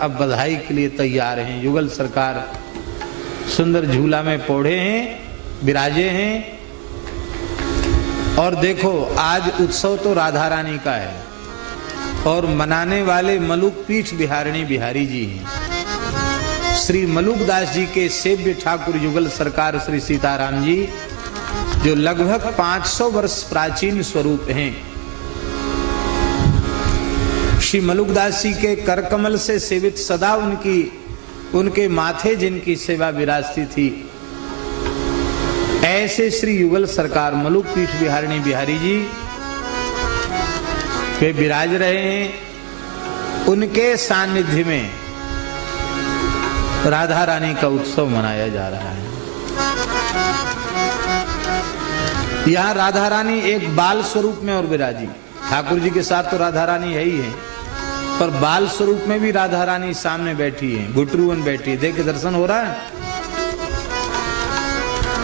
अब बधाई के लिए तैयार हैं। युगल सरकार सुंदर झूला में पौड़े हैं, विराजे हैं। और देखो आज उत्सव तो राधा रानी का है और मनाने वाले मलुक पीठ बिहारिणी बिहारी जी हैं। श्री मलुकदास जी के सेव्य ठाकुर युगल सरकार श्री सीताराम जी, जो लगभग 500 वर्ष प्राचीन स्वरूप हैं। श्री मलुकदास जी के करकमल से सेवित सदा उनके माथे जिनकी सेवा विराजती थी, ऐसे श्री युगल सरकार मलुक पीठ बिहारिणी बिहारी जी वे विराज रहे हैं। उनके सानिध्य में राधा रानी का उत्सव मनाया जा रहा है। यहां राधा रानी एक बाल स्वरूप में और विराजी। ठाकुर जी के साथ तो राधा रानी है ही है, पर बाल स्वरूप में भी राधा रानी सामने बैठी है, घुटरुवन बैठी है। देख दर्शन हो रहा है?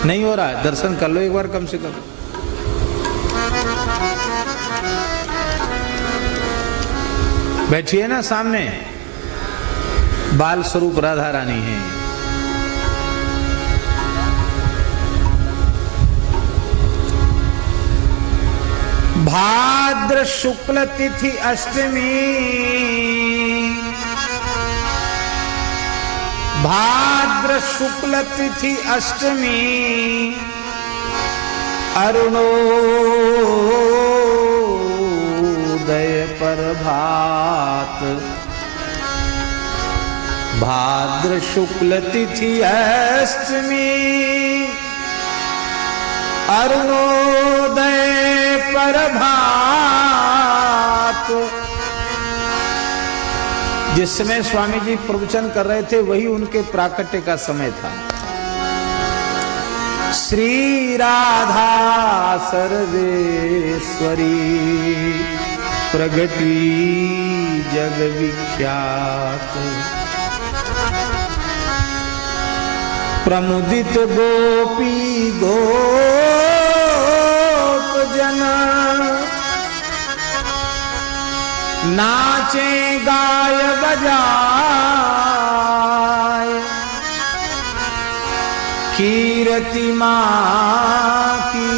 नहीं हो रहा है? दर्शन कर लो एक बार कम से कम। बैठी है ना सामने, बाल स्वरूप राधा रानी है। भाद्र शुक्ल तिथि अष्टमी, भाद्र शुक्ल तिथि अष्टमी, अरुणोदय प्रभात। भाद्र शुक्ल तिथि अष्टमी, अरुणोदय प्रभात। जिस समय स्वामी जी प्रवचन कर रहे थे वही उनके प्राकट्य का समय था। श्री राधा सर्वेश्वरी प्रगति जग विख्यात, प्रमुदित गोपी गोप जन, नाचे गाय बजाए, कीर्ति मां की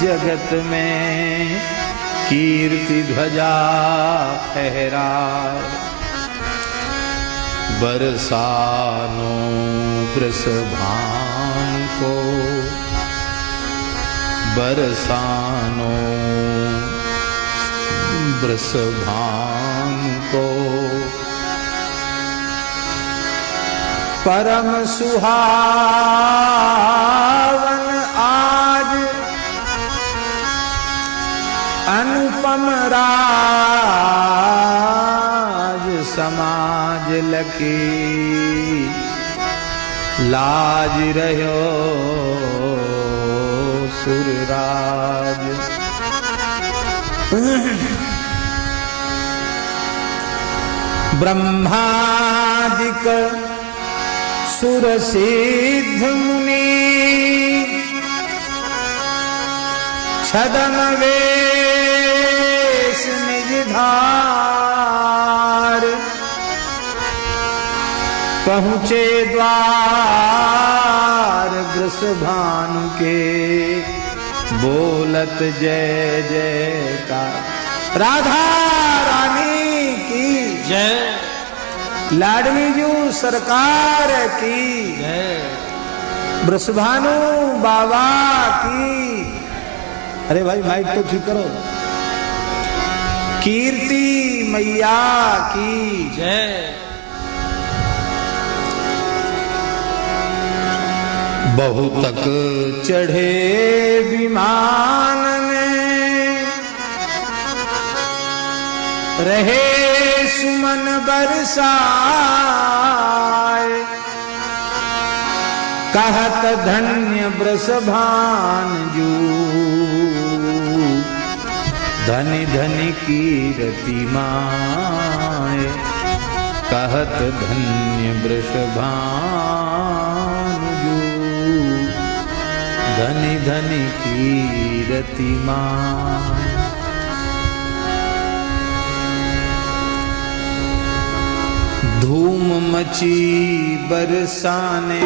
जगत में, कीर्ति ध्वजा फहराए। बरसानो वृषभान को, बरसानो वृषभान को, परम सुहावन आज अनुपम राज समाज लकी, लाज रहो सुरराज। ब्रह्मादिक सुर सिद्ध मुनि, छदन वेश निज धार, पहुँचे द्वार वृषभानु के, बोलत जय जयकार। राधा रानी की जय, लाडली जू सरकार की जय, वृषभानु बाबा की। अरे भाई माइक तो ठीक करो। कीर्ति मैया की जय। बहुतक चढ़े विमान में, रहे सुमन बरसाए, कहत धन्य वृषभानु, धनि धनि कीरति माय, कहत धन्य वृषभानु, धनि धनि कीरति माय। धूम मची बरसाने,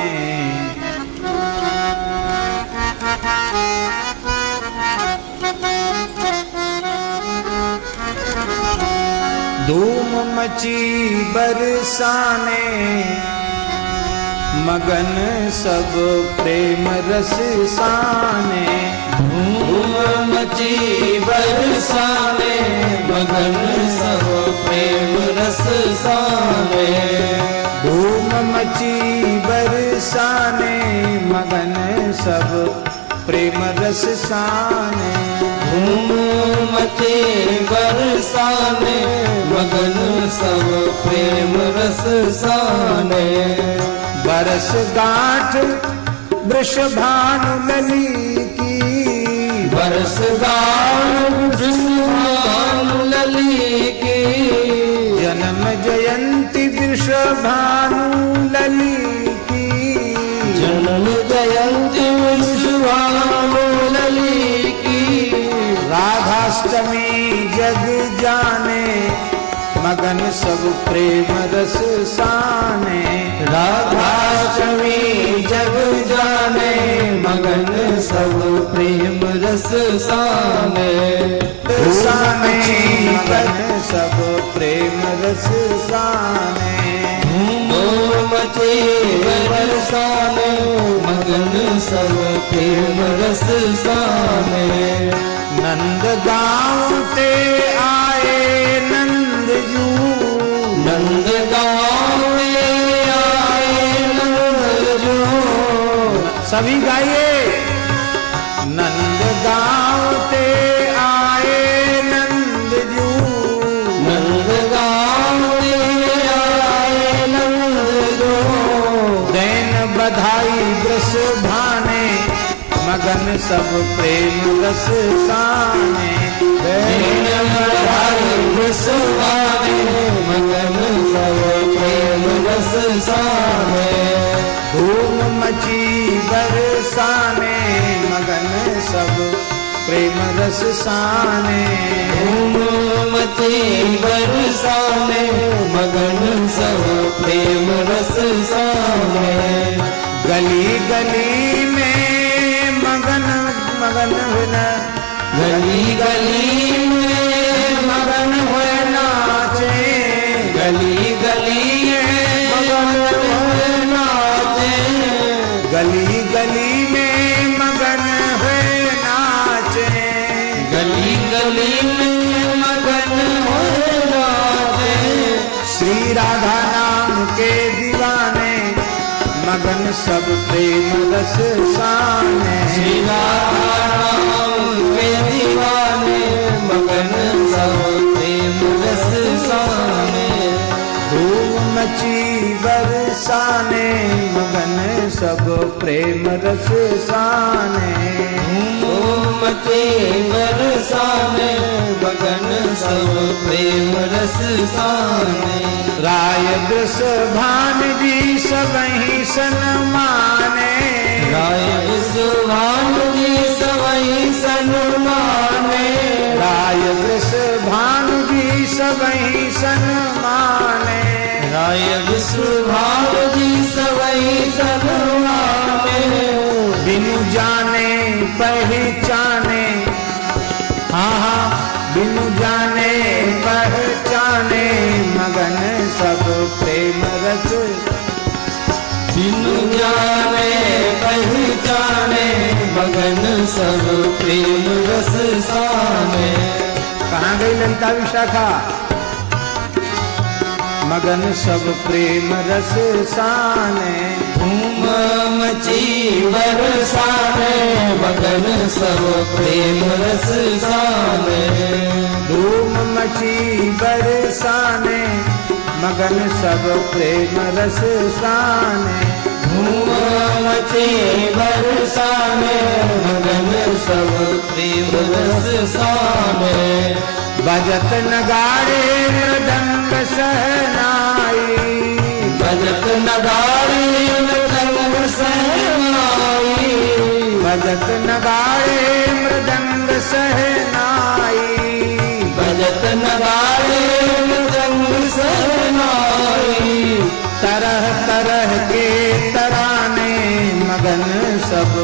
धूम मची बरसाने, मगन सब प्रेम रस साने। धूम मची बरसाने, मगन सब प्रेम रस साने। धूम मची बरसाने, मगन सब प्रेम रस साने। धूम मची बरसाने, मगन सब प्रेम रस साने। बरस गांठ वृषभानु लली की, बरस गांठ वृषभानु लली की। जन्म जयंती वृषभानु लली की, जन्म जयंती वृषभानु लली की। राधाष्टमी जग जाने, मगन सब प्रेम रस साने। राधाष्टमी जग जाने, मगन सब प्रेम रस साने। साने मगन सब प्रेम रस साने। धूम मचे बरसाने, मगन सब प्रेम रस साने। नंद गाँव ते आए नंद जू, नंद गाँव में आए नंद जो। सभी गाइए। नंद गाँव ते आए नंद जू, नंद गाँव में आए नंद जो। दैन बधाई वृष भाने, मगन सब प्रेम रस साने। दैन बधाई वृष भाने, मगन सब प्रेम रस साने। धूम मची बरसाने, मगन सब प्रेम रस साने। धूम मची बरसाने, मगन सब प्रेम रस साने। गली गली में मगन मगन हुए, गली गली में मगन हुए नाचे। गली गली में मगन हुए नाचे। गली गली में मगन हुए नाचे। गली गली में मगन हुए नाचे। श्री राधा नाम के दीवाने, मगन सब प्रेम रस साने। श्री राधा नाम के दीवाने, मगन सब प्रेम रस साने। धूम मची बरसाने, मगन सब प्रेम रस साने। धूम मची बरसाने, मगन सब प्रेम रस साने। राय वृषभान जी सबहि सन्माने। राय वृषभान जी सबहि सन्माने। राय वृषभान जी सबहि सन्माने। राय वृषभान जी सबहि सन्माने। बिनु जाने पहचाने, हाँ हाँ बिनु जाने पहचाने, मगन सब प्रेम रस। बिनु जाने पहचाने, मगन सब प्रेम रस साने। कहाँ गई ललिता विशाखा? मगन सब प्रेम रस साने। धूम मची बरसाने, मगन सब प्रेम रस साने। धूम मची बरसाने, मगन सब प्रेम रस साने। धूम मची बरसाने, मगन सब प्रेम रस साने। बजत नगाड़े मृदंग सहनाई। बजत नगाड़े मृदंग सहनाई। बजत नगाड़े मृदंग सहनाई। बजत नगाड़े मृदंग सहनाई। सब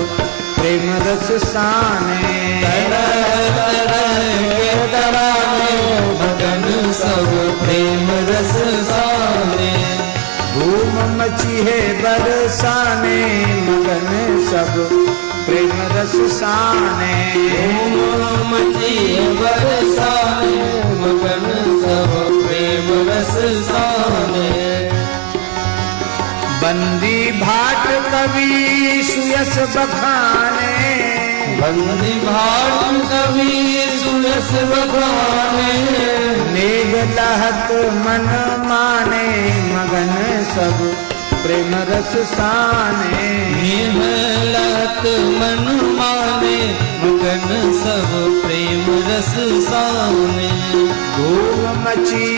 प्रेम रस साने। मगन सब प्रेम रस साने। धूम मची है बरसाने मगन सब प्रेम रस साने। धूम मची है बरसाने मगन सब प्रेम रस साने। बंदी भाट कवि सुयस बखाने। बंदी भाट कवि सुयस बखाने। नेग लहत मन माने मगन सब प्रेम रस साने। नेग लहत मन माने मगन सब प्रेम रस साने। धूम मची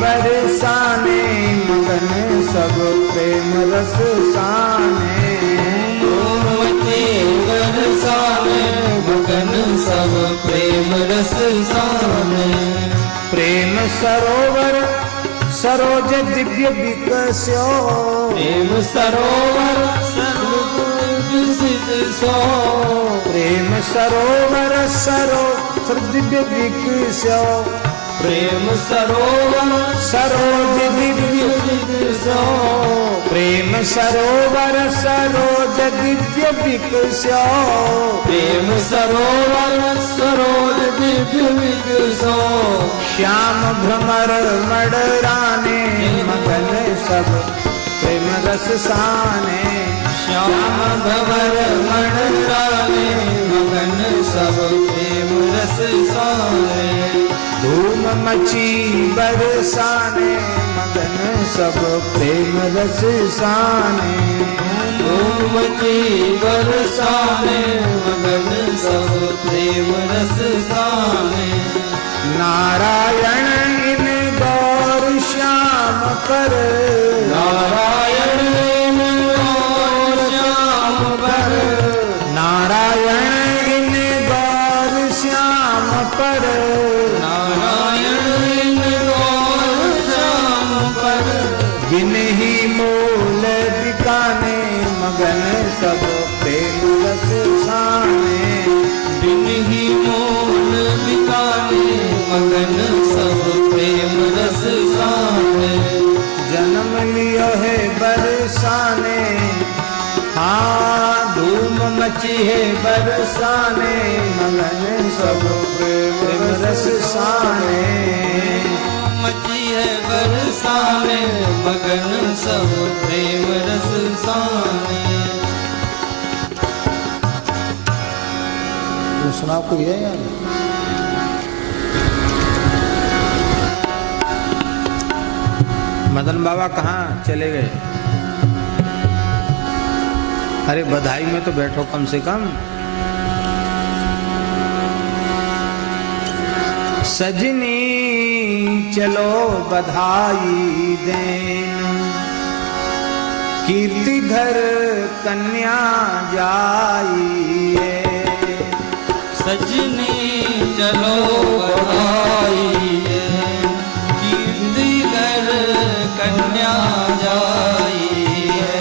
बरसाने मगन सब प्रेम रस साने। धूम मची बरसाने मगन सब प्रेम रस साने। प्रेम सरोवर सरोज दिव्य विकस्यो। प्रेम सरोवर सरोज विकस्यो। प्रेम सरोवर सरोज दिव्य विकस्यो। प्रेम सरोवर सरोज दिव्य विकस्यो। प्रेम सरोवर सरोज दिव्य विकस्यो। प्रेम सरोवर सरोज दिव्य विकस्यो। श्याम भ्रमर मडराने मगन सब प्रेम रस साने। श्याम भ्रमर मडराने मगन सब प्रेम रस साने। धूम मची बरसाने मगन सब प्रेम रस साने। धूम मची बरसाने मगन सब प्रेम रस साने। नारायण इन गौर श्याम पर। नारायण इन गौर श्याम पर। नारायण इन गौर श्याम पर। नारायण इन गौर श्याम पर। बिन ही मोल बिकाने मगन सब प्रेम रस साने। बिन ही मोल बिकाने मगन सब प्रेम रस साने। जन्म लियो है बरसाने। हाँ धूम मची है बरसाने मगन सब प्रेम रस साने। मची है बरसाने मगन सब प्रेम रस साने। सुना को ये यार मदन बाबा कहाँ चले गए? अरे बधाई में तो बैठो कम से कम। सजनी चलो बधाई देन कीर्ति घर कन्या जाइए। सजनी चलो बधाई देन कीर्ति घर कन्या जाई है।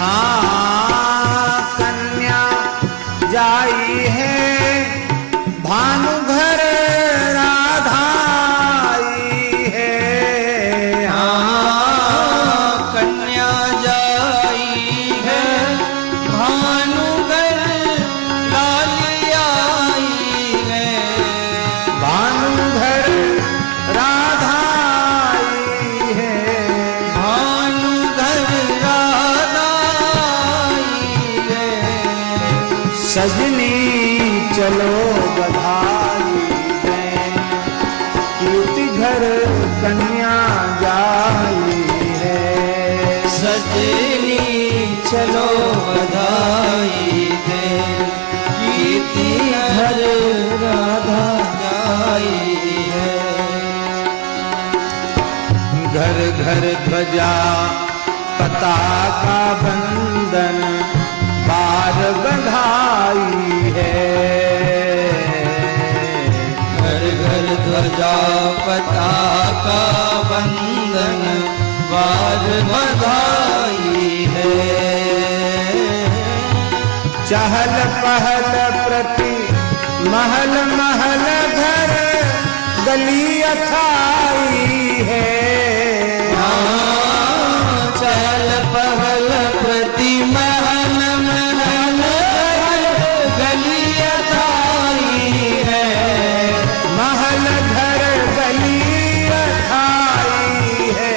हाँ कन्या जाई है भानु घर राधा आई है। हाँ कन्या जाई है भानु घर लाली आई है। भानु घर राधा आई है। भानु घर राधा आई है। सजनी चलो बधाई दें कीर्ति घर कन्या जाई है। सजनी चलो बधाई दे कीर्ति घर राधा जाई है। घर घर ध्वजा पताका बंधन बार बंधाई है। घर घर ध्वजा पताका बंधन बार बधाई है। चहल पहल प्रति महल महल घर गली अथाई है। चहल पहल प्रति महल महल घर गली अथाई है। महल घर गली अथाई है।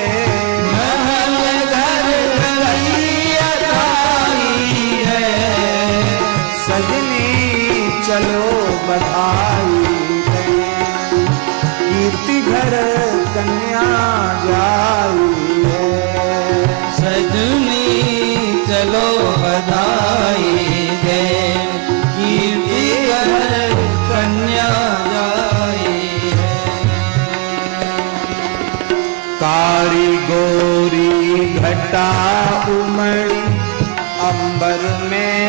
महल घर गली अथाई है। सजनी चलो बधाई दे, कीर्ति घर कन्या जाई है। सजनी चलो बधाई दे, कीर्ति घर कन्या जाई है। कारी गोरी घटा उमड़ी अंबर में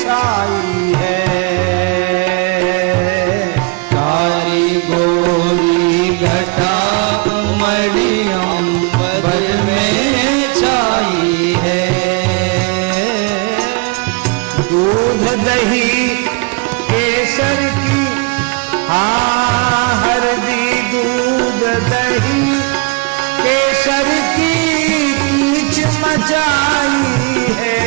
छाई है। कारी गोरी घटा उमड़ी अंबर में छाई है। दूध दही केसर की हरदी दूध दही केसर की कीच मचाई है।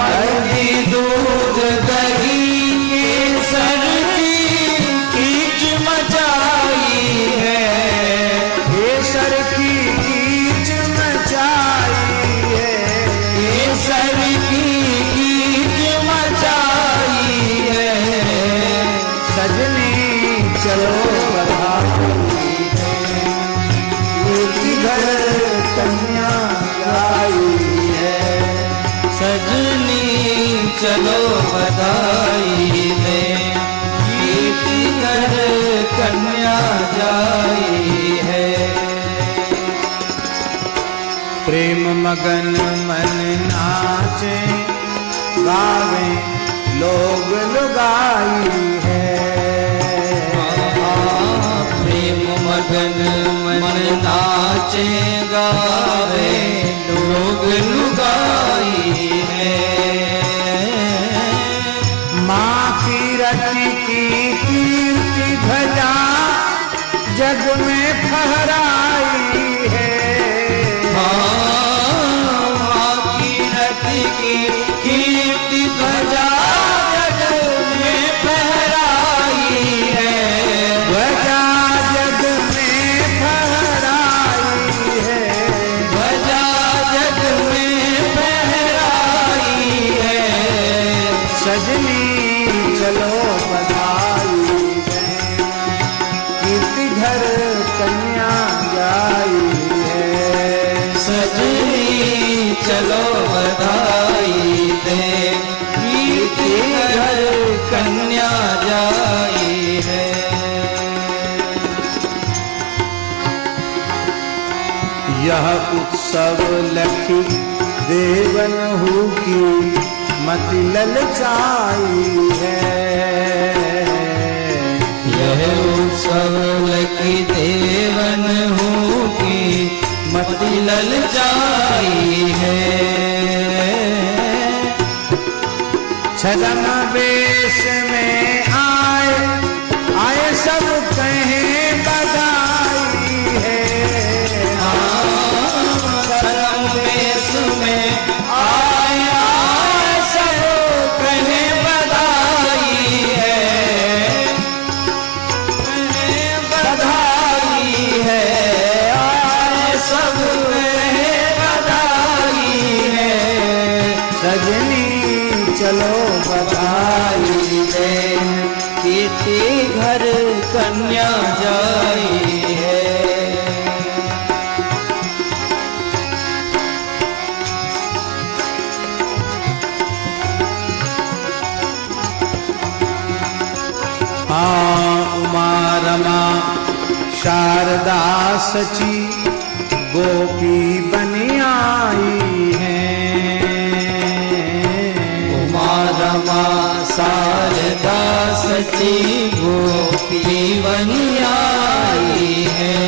हल्दी दूध दही केसर की कीच मचाई है। केसर की कीच मचाई है। केसर की कीच मचाई है। सजनी चलो बधाई कीर्ति घर कन्या गाई है। सजनी चलो बधाई दे, कीर्ति घर कन्या जाई है। प्रेम मगन मन नाचे गावे लोग लुगाई है। प्रेम मगन मन नाचे गावे लोग लुगाई है। माँ की रति की कीर्ति ध्वजा जग में फहराई है। माँ की रति की कीर्ति ध्वजा जग में फहराई है। ध्वजा जग में फहराई है। ध्वजा जग में फहराई है। सजनी चलो बधाई दे, कीर्ति घर कन्या जाई है। सजनी चलो बधाई दे, कीर्ति घर कन्या जाई है। यह उत्सव लखी देवन हूँ की मति ललचाई है। यह उत्सव लकी देवन हूँ की मति ललचाई है। छदम वेश में आए सब कहें बधाई है। शरण वेश में आए सब कहें बधाई है। बधाई है। आए सब कहें बधाई है। सजनी चलो बधाई दे, कीर्ति घर कन्या जाई है। हाँ उमा रमा शारदा सची गोपी बनी आई है। उमा रमा शारदा सची गोपी बनी आई है।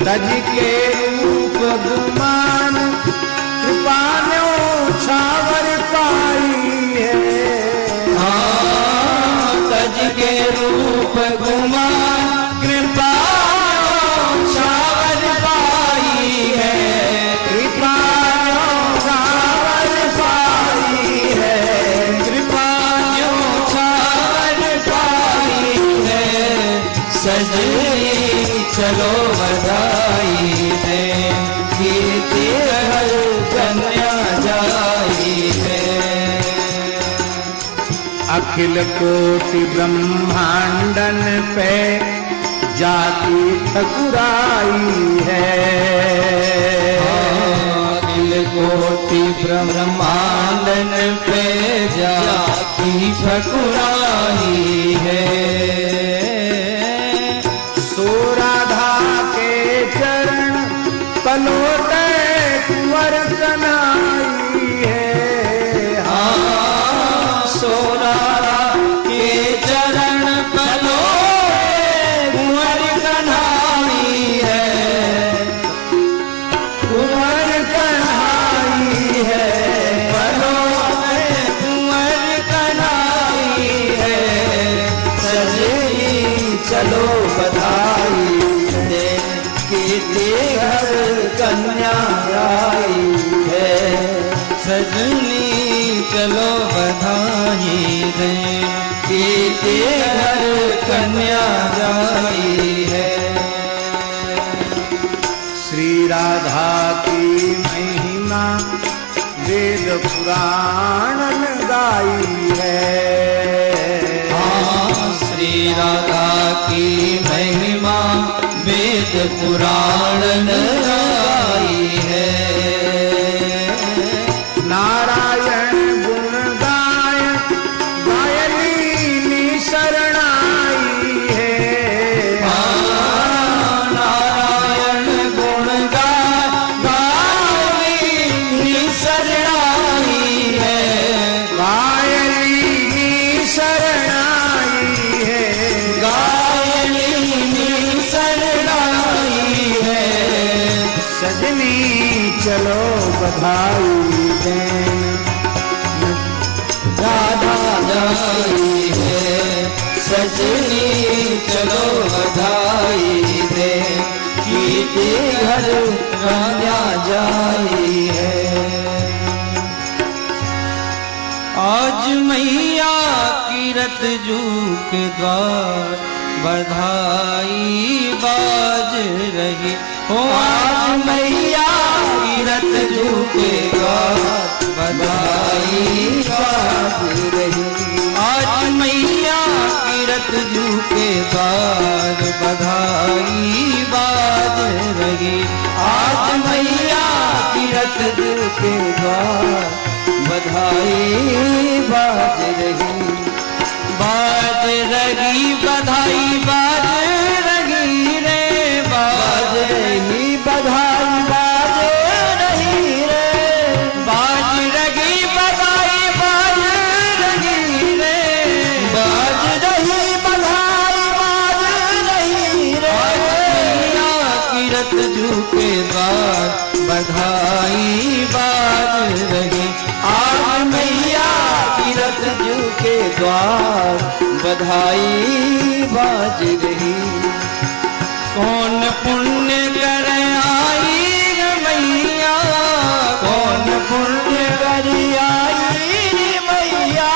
तज के रूप गुमान कृपा चलो बधाई दे, कीर्ति हर कन्या जाई है। अखिल कोटि ब्रह्मांडन पे जाती ठकुराई है। अखिल कोटि ब्रह्मांडन पे जाती ठकुराई है। सो राधा के चरण पलोटे कुंवर कन्हई है। हाँ, सो राधा के चरण पलोटे कुंवर कन्हई है। कुंवर कन्हई है, पलोटे कुंवर कन्हई है। सजनी चलो बधाई दे, कीर्ति घर कन्या आई है। सजनी चलो बधाई दे, कीर्ति घर कन्या आई है। श्री राधा की महिमा वेद पुराण गाई है। हाँ, श्री राधा की महिमा वेद पुराण गाई है। नारायण गुण गाय गायनी शरणाई है। हाँ, नारायण गुण गायनी शरणाई है। गायनी शरणाई है। गायनी शरणाई है। सजनी चलो बधाई दें। राधा जाई है। सजनी चलो बधाई दे, कीर्ति घर कन्या जाई है। आज मैया कीरत जू के द्वार बधाई बाज रही हो। आज मैया कीरत जू के द्वार बधाई बाज रही। आज मैया कीरत जू के द्वार बधाई बाज रही। आज मैया कीरत जू के द्वार बधाई बाज रही। बाज रही बधाई बाज रही रे, बाज रही बधाई बाज रही रे। बाज रही बधाई बाज रही रे, बाज रही बधाई बाज रही रे। मैया कीरत जू के द्वार बधाई बाज रही। आज मैया कीरत जू के द्वार बधाई बाज रही। कौन पुण्य कर आई रे मैया, कौन पुण्य कर आई रे मैया।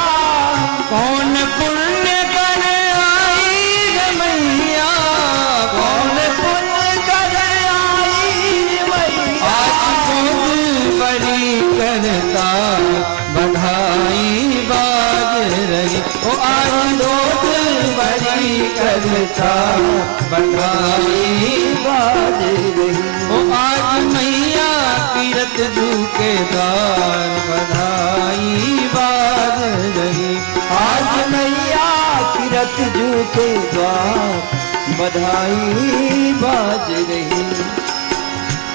कौन पुण्य कर आई रे मैया, कौन पुण्य कर आई रे मैया। आज गोद बड़ी करता बधाई बाज रही। ओ आज गोद बड़ी करता बधाई बाज रही। ओ आज मैया कीरत जू के द्वार बधाई बाज रही। आज मैया कीरत जू के द्वार बधाई बाज रही।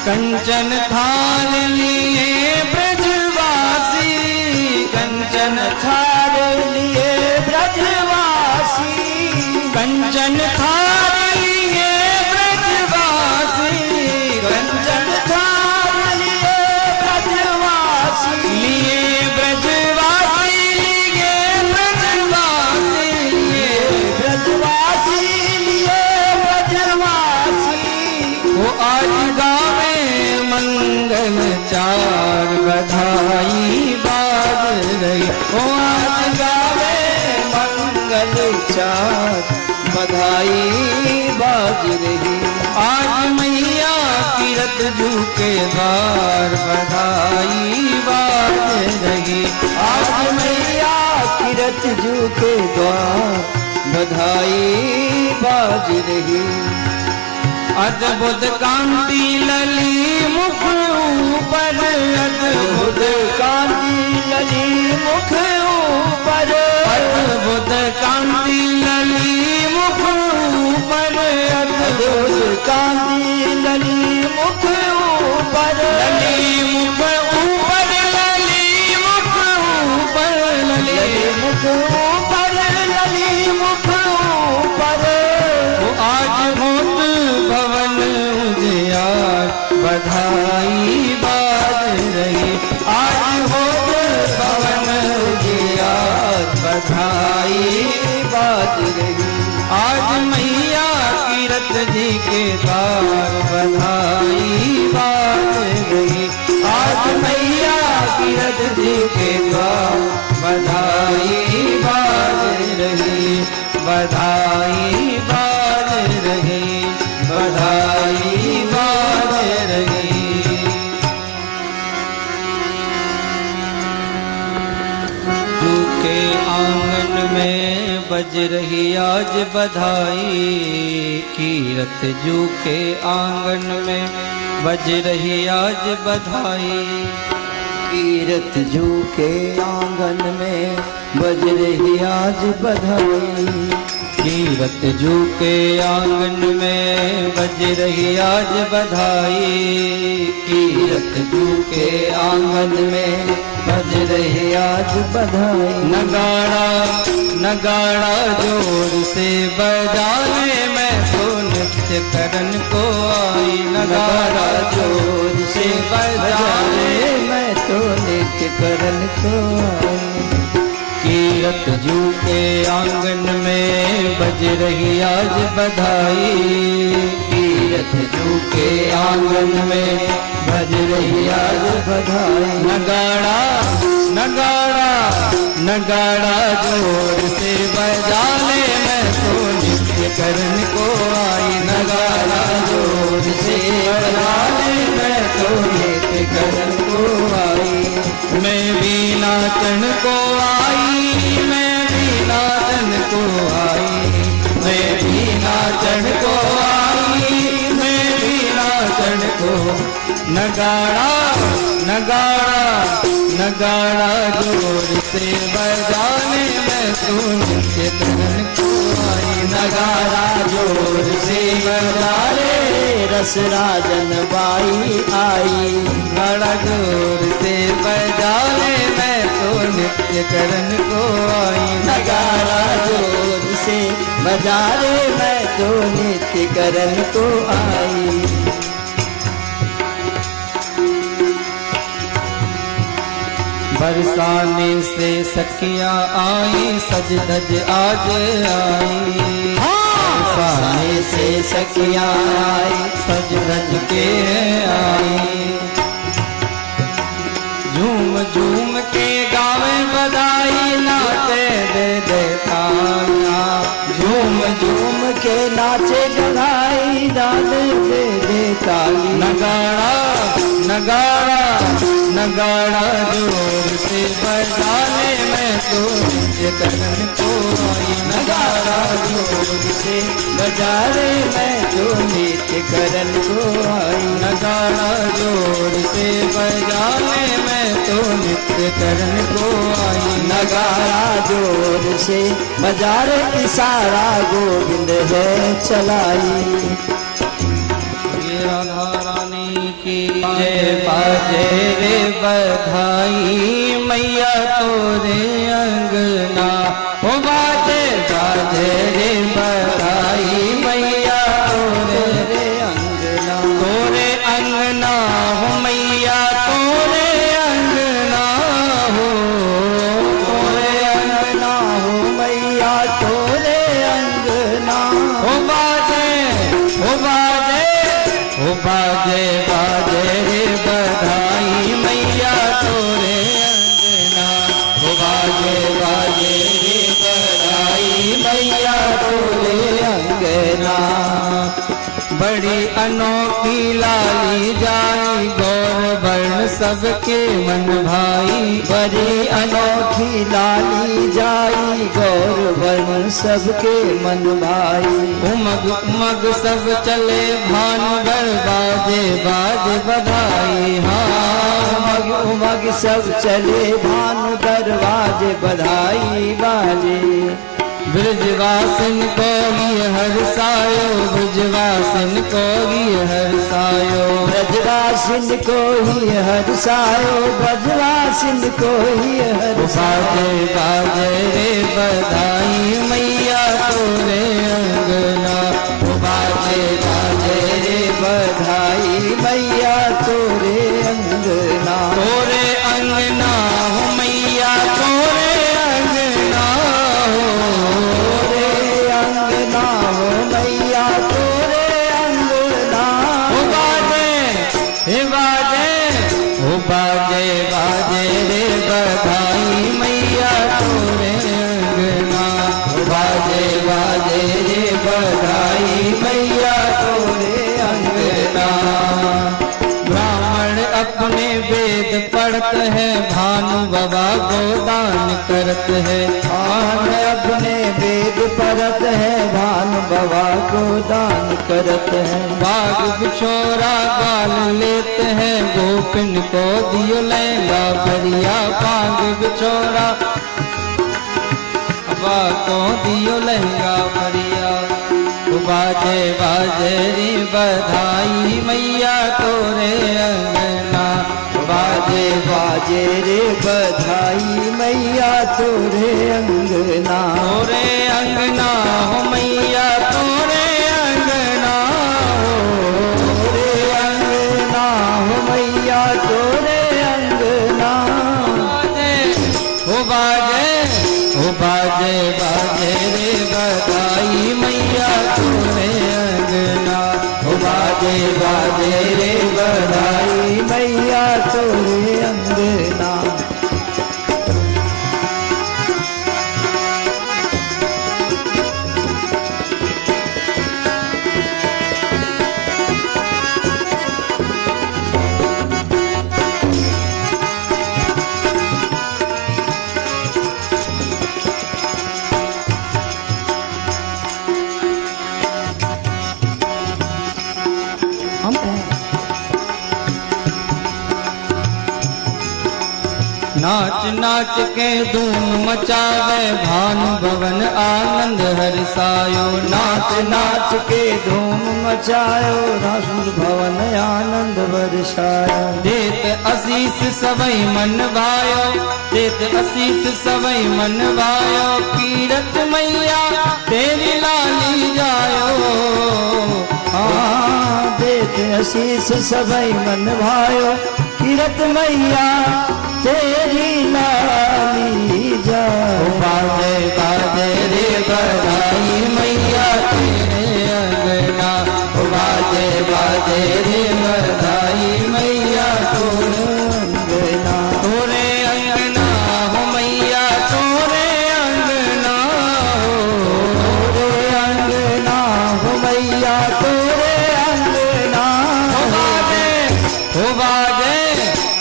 कंचन थाल लिए ब्रजवासी, कंचन थाल लिए ब्रजवासी। कंचन थाल लिए ब्रजवासी, कंचन थाल लिए ब्रजवासी। लिए ब्रजवासी, लिए ब्रजवासी, लिए ब्रजवासी, लिए ब्रजवासी। वो आज गावे मंगल चार के द्वार बधाई बाज रही। आज मैया कीरत जू के द्वार बधाई बाज रही। अद्भुत कांति लली मुख ऊपर, अद्भुत कांति लली मुख ऊपर, अद्भुत कांति लली मुख ऊपर, अद्भुत कांति लली मुख ऊपर, लली मुख ऊपर, लली मुख ऊपर, लली मुख ऊपर, लली मुख ऊपर। आज भूत भवन उजियार बधाई बाज रही। आज भूत भवन उजियार बधाई बाज रही। आज मैया कीरत जी के द्वार बधाई बाज रही। आज मैया कीरत जी के द्वार बधाई बाज रही। बधाई बाज रही, बधाई बाज रही। जू के आंगन में बज रही आज बधाई। कीरत जू के आंगन में बज रही आज बधाई। कीरत जू के आंगन में बज रही आज बधाई। कीरत जू के आंगन में बज रही आज बधाई। कीरत जू के आंगन में बज रही आज बधाई। नगाड़ा नगाड़ा जोर से बजाने मैं तो नृत्य करन को आई। नगाड़ा जोर से बजाने मैं तो नृत्य करन को आई। कीरत जू के आंगन में बज रही आज बधाई। कीरत जू के आंगन में बज रही आज बधाई। नगाड़ा नगाड़ा नगाड़ा जोर से बजाने मैं तो नृत्य करन को आई। नगाड़ा जोर से बजाने मैं तो नृत्य करन को आई। मैं भी नाचन को आई, मैं भी नाचन को आई। मैं भी नाचन को आई, मैं भी नाचन को। नगाड़ा नगाड़ा नगाड़ा जोर से बजाने मैं तो नृत्य करन को आई। नगाड़ा जोर से बजाने रस राजन बाई आई। नगाड़ा जोर से बजाने मैं तो नृत्य करन को आई। नगाड़ा जोर से बजाने मैं तो नृत्य करन को आई। बरसाने से सखियाँ आई, सज धज आज आई। बरसाने से सखियाँ आई, सज धज के आई। झूम झूम के गावे बधाई, नाचे दे दे तालियाँ। झूम झूम के नाचे गधाई, डाल दे दे ताली। नगाड़ा नगाड़ा नगाड़ा जोर से बजाने मैं तो नृत्य करन को आई। नगाड़ा जोर से बजाने मैं तो नृत्य करन को आई। नगाड़ा जोर से बजाने मैं तो नृत्य करन को आई। नगाड़ा जोर से बजारे इशारा गोविंद है चलाई। राधा रानी की जय बाजे रे बधाई। मैया तोरे अंगना हो बाजे बाजे रे बधाई। मैया तोरे अंगना, तोरे अंगना हो मैया तोरे अंगना हो। तोरे अंगना हो मैया तोरे अंगना हो। बाजे हो बाजे हो बाजे बाजे रे बधाई। मैया तोरे अंगना हो। बाजे बाजे रे बधाई। मैया तोरे अंगना। बड़ी अनोखी लाली जाई सबके मन भाई। बड़ी अनोखी लाली जाई गौर वर्ण सबके मन भाई। उमग उमग सब चले भानगर बाजे बाजे बधाई। हाँ उमग उमग सब चले भानु दरवाजे बधाई बाजे। ब्रजवासिन को ही हर्षायो, ब्रजवासिन को ही हर्षायो। ब्रजवासिन को ही हर्षायो, ब्रजवासिन को ही हर्षायो। बाजे बाजे रे बधाई मैया तोरे अंगना। बाजे बाजे रे बधाई मैया तोरे अंगना। तोरे अंगना हो मैया तोरे अंगना तोरे अंगना हो मैया तोरे अंगना। हो बाजे हे बाजे हो बाजे बाजे रे बधाई मैया तोरे अंगना। बाजे बाजे रे बधाई मैया तोरे अंगना। ब्राह्मण अपने वेद पढ़त है, भानु बाबा गोदान करत है। आन अपने वेद परत है, भान बाबा को दान करत है। बाग बिछोरा गाल लेते हैं, गोपिन को दियो लैला भरिया। बाग बिछोरा बाग को दियो लहंगा भरिया। बाजे बाजे रे बधाई मैया तोरे अंगना। बाजे बाजे रे बधाई मैया तोरे अंगना। तोरे अंगना हो मैया तोरे अंगना। तोरे अंगना हो मैया तोरे अंगना। हो बाजे हो बाजे बाजे रे बधाई मैया तोरे अंगना। हो बाजे बाजे रे बधाई मैया तोरे अंगना। नाच नाच के धूम मचावे, भानु भवन आनंद हर्षायो। नाच नाच के धूम मचायो, रासुर भवन आनंद बरसायो। देत आशीष सबई मन भायो, देत आशीष सबई मन भायो। कीरत मैया तेरी लाली जायो। हाँ देत आशीष सबई मन भायो, कीरत मैया तेरी लाली जाओ। बाजे बाजे रे बधाई मैया तेरे अंगना। बाजे बाजे रे बधाई मैया तोरे अंगना। तोरे अंगना हो मैया तोरे अंगना। तोरे अंगना हो मैया तोरे अंगना। हो बाजे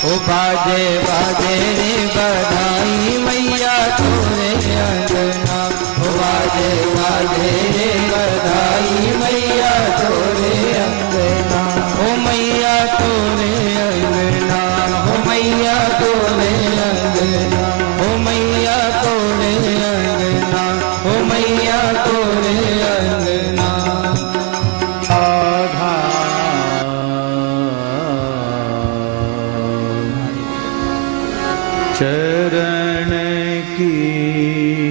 हो बाजे बाजे रे बधाई मैया तोरे अंगना। हो बाजे बाजे रे बधाई मैया तोरे अंगना। हो मैया तोरे अंगना। हो मैया तोरे अंगना। हो मैया तोरे अंगना। हो मैया तोरे अंगना। आधा चरण की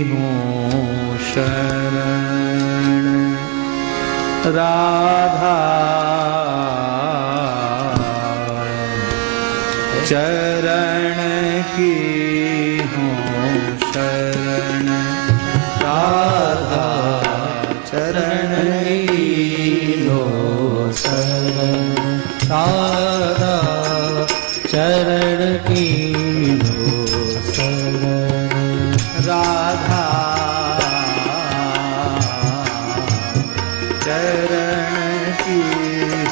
हूँ शरण, राधा चरण की हूँ शरण, राधा चरण की हो शरण, राधा चरण की हो शरण। राधा चरण की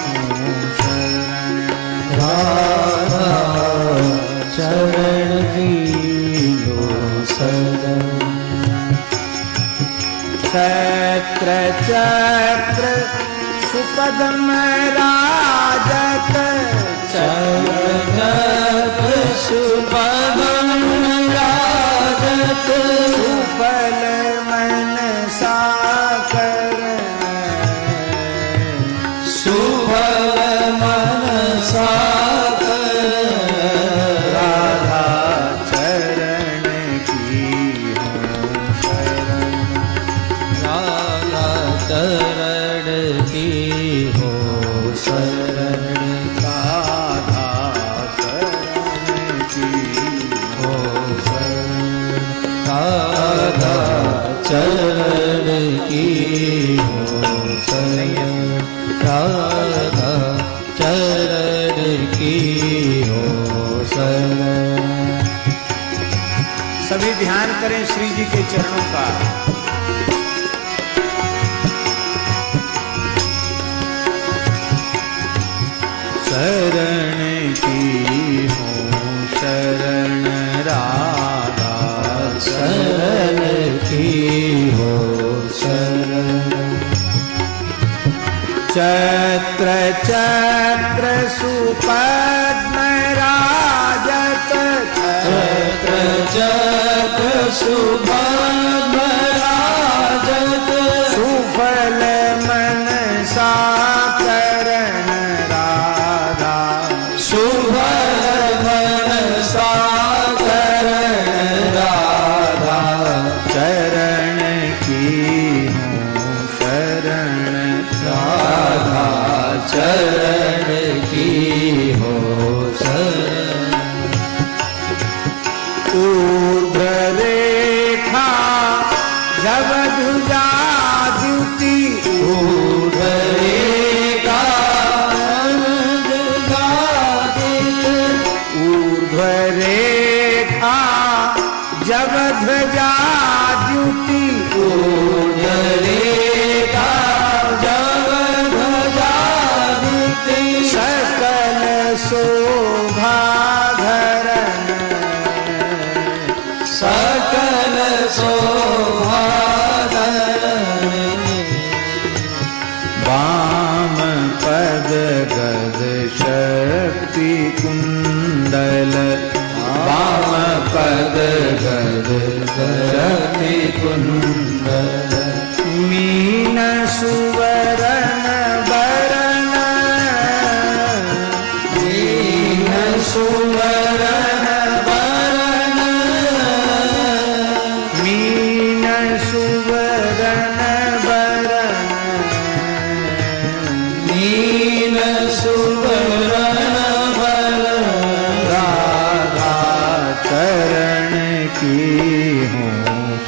हूँ शरण, राधा चरण दीनो शरण। छत्र चक्र सुपदम राजत, चरण सुपदम राजत, सुफल मन साकर, सुफल मन साकर, राधा चरण की हूँ शरण, राधा चरण की हो शरण, राधा शरण की हो शरण, राधा चरण की हो शरण, राधा चरण की हो शरण। सभी ध्यान करें श्री जी के चरणों का। शरण की हूँ शरण राधा, शरण की हो शरण, चत्र चक्र सुपद्म राजत, चक्र चक्र सुपद्म राजत, सुफल मन साकरण राधा, सुफल मन साकर राधा, चरण की हूँ शरण राधा चरण की हो शरण, ऊर्ध्व रेखा जब ध्वजा द्युति, ऊर्ध्व रेखा ऊर्ध्व रेखा जब ध्वजा द्युति, ऊर्ध्व रेखा जब ध्वजा दीप्ति, सकल शोभा धरन, सकल शोभा धरन, वाम पद गद शक्ति कुंडल, वाम पद गद शक्ति कुंडल, मीन सुवरण बरन, दीन सुवरण वरण, मीन सुवरण बरन, दीन सुवरण वरण, राधा चरण की हूँ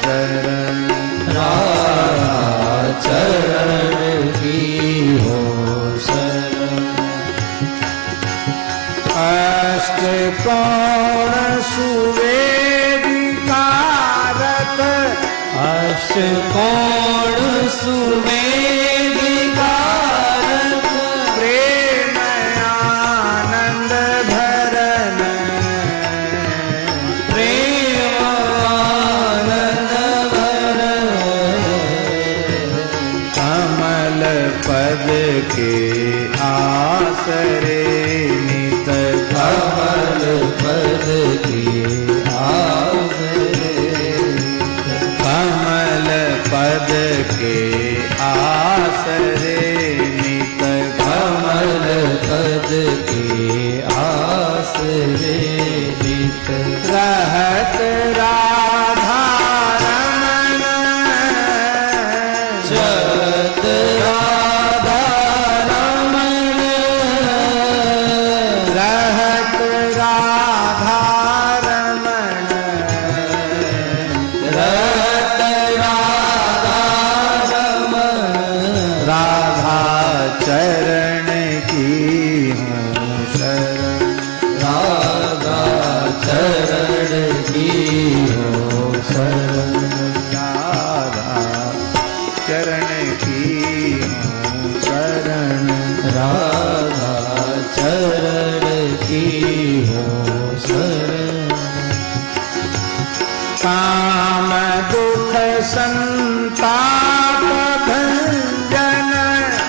शरण, राधा चरण की हो शरण, अष्टकोण सुवेदिकारत, अष्टकोण सुवेदिकारक, प्रेम आनंद भरन, प्रेम आनंद भरन, कमल पद के आसरे नित, कमल पद की आसरे, कमल पद के काम दुख संताप भंजन,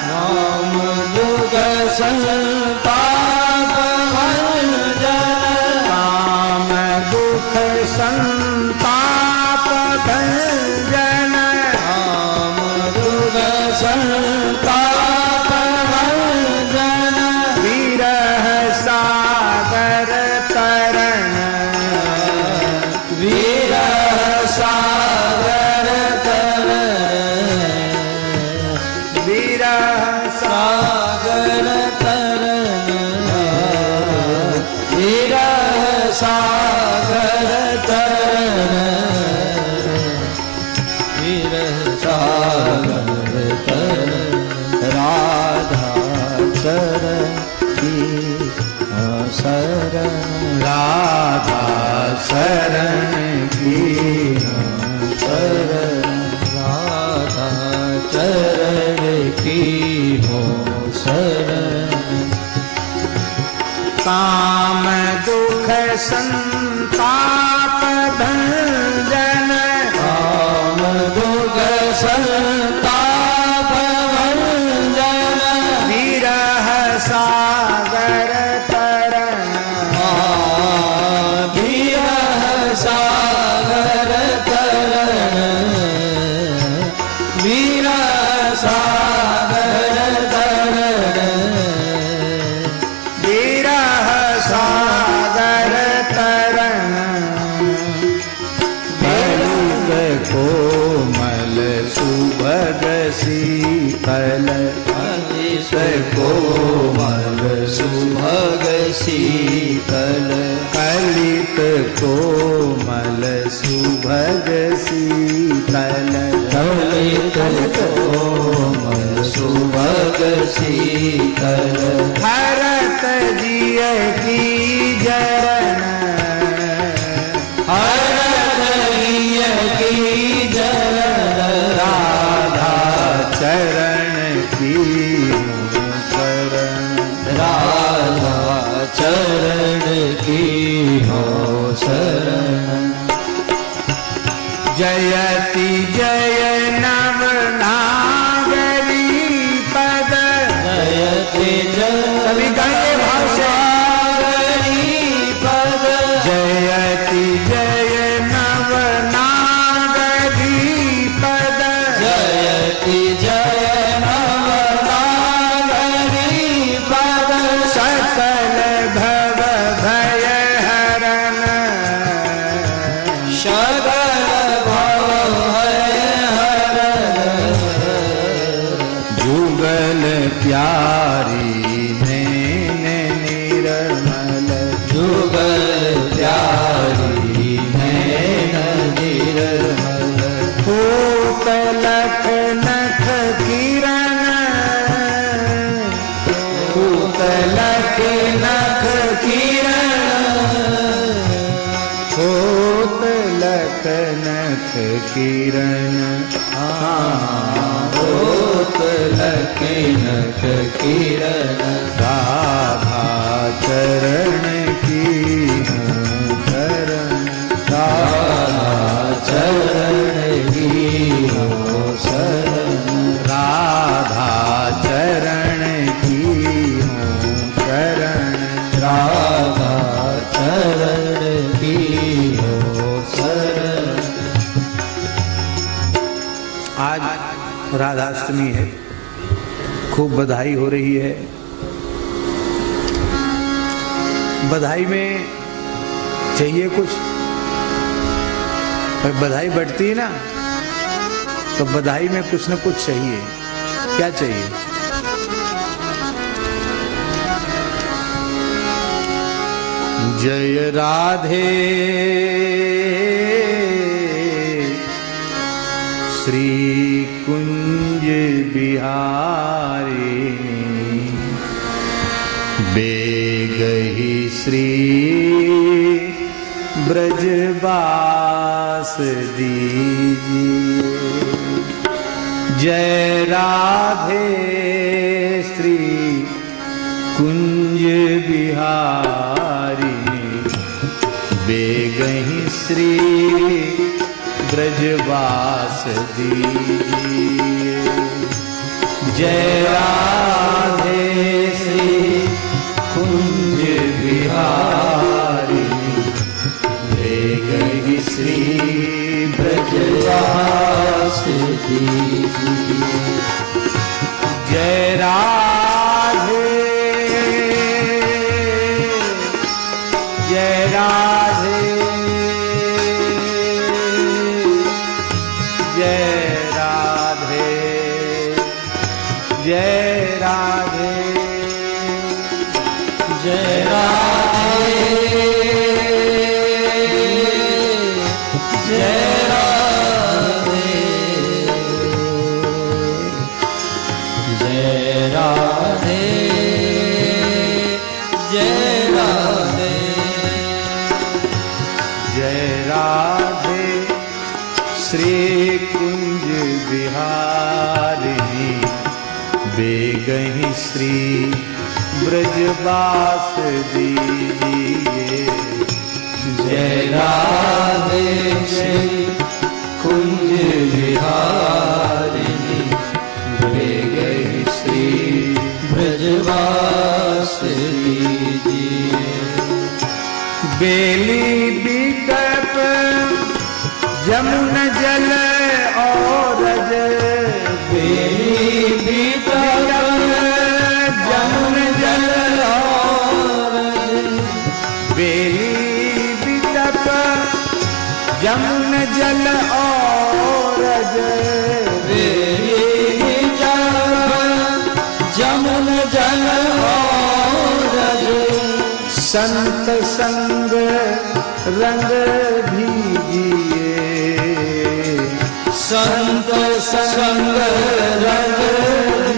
काम दुख संताप भंजन, काम दुख संताप भंजन, काम दुख संताप भंजन, विरह सागर तरण, विरह सागर तरन, विरह सागर तरन, विरह सागर तरन, विरह सागर तरन, राधा चरण की शरण, राधा शरण की शरण, राधा चरण की हो शरण, काम दुख संताप भंजन, काम दुख संताप भंजन, विरह सागर तरण, विरह सागर तरन, विरह सागर तरन, विरह सागर तरण, ललित कोमल सुभग शीतल, ललित कोमल सुभग शीतल, ललित कोमल सुभग शीतल, ललित कोमल सुभग शीतल, हरत जिय की जरण, हरत जिय की जरण, राधा चरण की शरण, राधा चरण की हो शरण, जयति जय नव नागरी पद, जयति जय सभी गाएंगे भाव से, पद, जयति जय नव नागरी पद, जयति जय नवनागरी पद, सकल भव भय हरण, सकल भव भय हरण, जुगल प्यारी नैन निर्मल, जुगल प्यारी नैन निर्मल, फूट लख नख किरण, फूट लख नख किरण, फूट लख नख किरण, होत लख नख किरण, राधा चरण की हूँ शरण, राधा चरण की हो शरण, राधा चरण की हूँ शरण, राधा चरण की हो शरण। आज राधाष्टमी है, खूब बधाई हो रही है। बधाई में चाहिए कुछ, पर बधाई बढ़ती है ना, तो बधाई में कुछ न कुछ चाहिए। क्या चाहिए? जय राधे श्री कुंज बिहारिणी, बेगही श्री ब्रजबास दीजिए। जय राधे श्री कुंज बिहारिणी, बेगहि श्री ब्रजवास दीजिए। जय राधे श्री कुंज बिहारी, बेगहि श्री ब्रजवास दीजिए। जय राधे जय राधे जय राधे जय राधे जय राधे जय राधे जय राधे जय राधे जय राधे श्री कुंज बिहारी, बेगहि श्री ब्रजवास दीजिए। जय राधे श्री कुंज बिहारी, बेगहि श्री ब्रजवास दीजिए। बेली बिकट जमुन जल और बेली बिकट जमुन जल और बेली बिकट जमुन जल और बेली बिकट जमुन जल और संत संग रंग भीजिए। संत संग रंग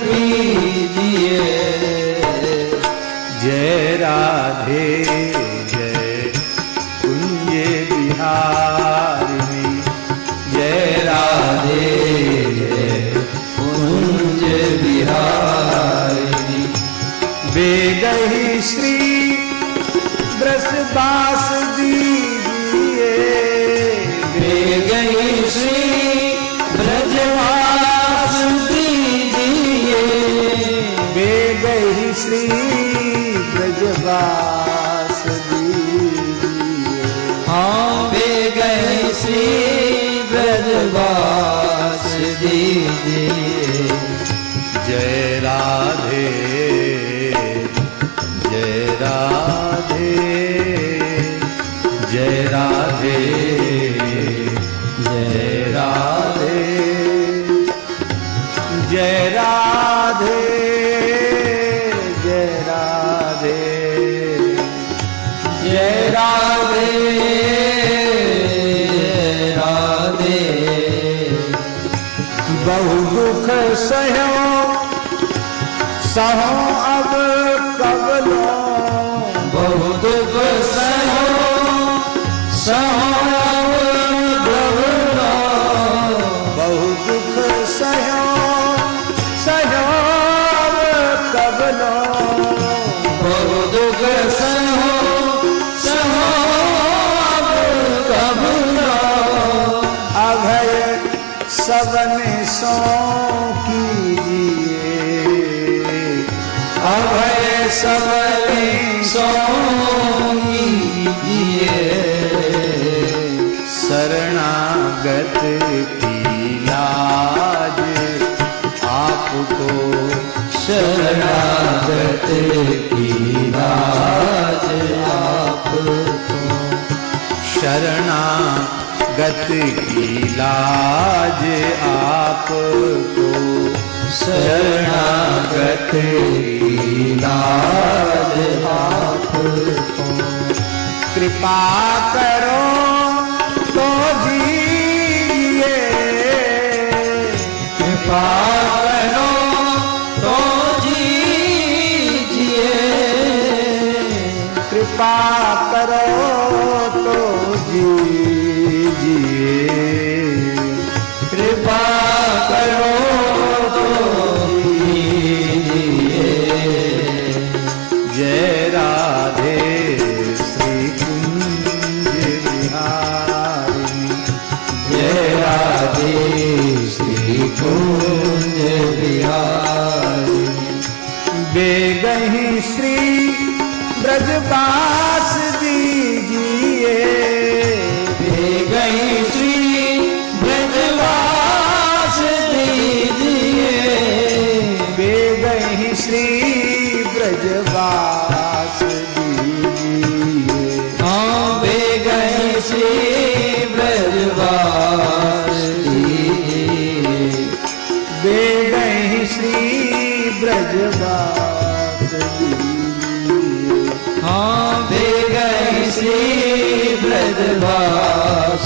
दीजिए। जय राधे जय कुंज बिहारी, जय राधे जय कुंज बिहारी, बेगहि श्री ब्रजवास दीजिए। बेगहि श्री ब्रजवास दीजिए। बेगहि श्री ब्रजवास दीजिए। हाँ बेगहि श्री ब्रजवास दीजिए। जय राधे जय राधे जय राधे जय राधे जय राधे जय राधे जय राधे राधे। बहु दुख सहो सहो अब कब लो। बहु दुख सहो सहो अब कब लो। बहु दुख सहो सहो अब कब लो। बहु दुख सहो सहो अब कब लो। अभय सबने सो कीजिए। अभय सबने सो कीजिए। शरणागत की लाज आपको। शरणागत की लाज आपको। शरणागत की लाज आपको। शरणागत की लाज आपको। कृपा करो तो दीजिए। कृपा करो तो दीजिए। कृपा करो तो दीजिए। कृपा करो तो दीजिए। जय राधे श्री कुंज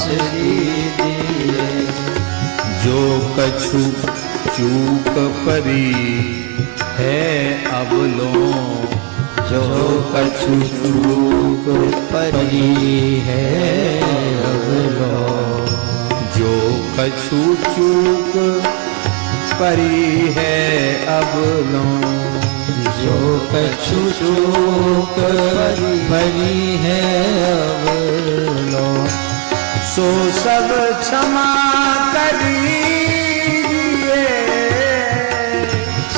दीजिए। जो कछु चूक परी है अब लो, जो कछु चूक परी है अब लो। जो कछु चूक परी है अब लो। जो कछु चूक परी है अब लो। सो सब क्षमा करिए,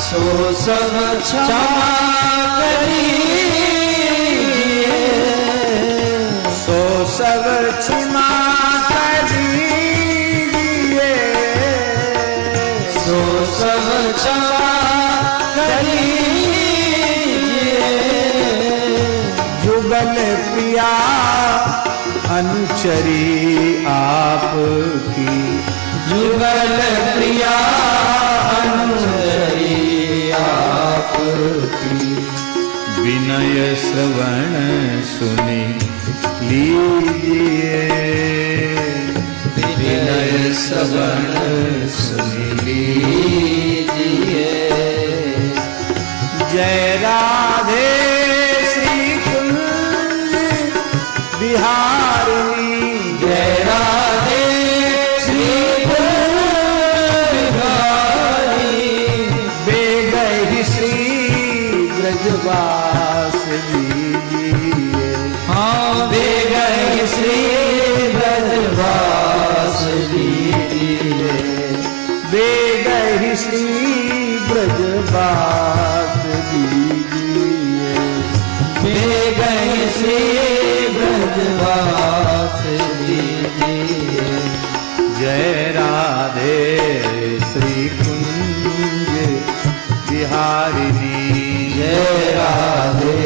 सो सब क्षमा करिए। सो सब क्षमा करिए। सो सब क्षमा करिए। जुगल प्रिया अनुचरी आपकी, जुगल प्रिया अनुचरी आपकी। विनय श्रवण सुनी लीजिए। विनय श्रवण सुनी लीजिए। जय राधे श्री कुंज बिहारिणी। जय राधे श्री बिहारी। बेगहि श्री ब्रजवास दीजिए। हाँ बेगहि श्री ब्रजवास दीजिए। बेगहि श्री ब्रजवास दीजिए। बेगहि श्री ब्रजवास दीजिए। जय राधे श्री कुंज बिहारिणी। जय राधे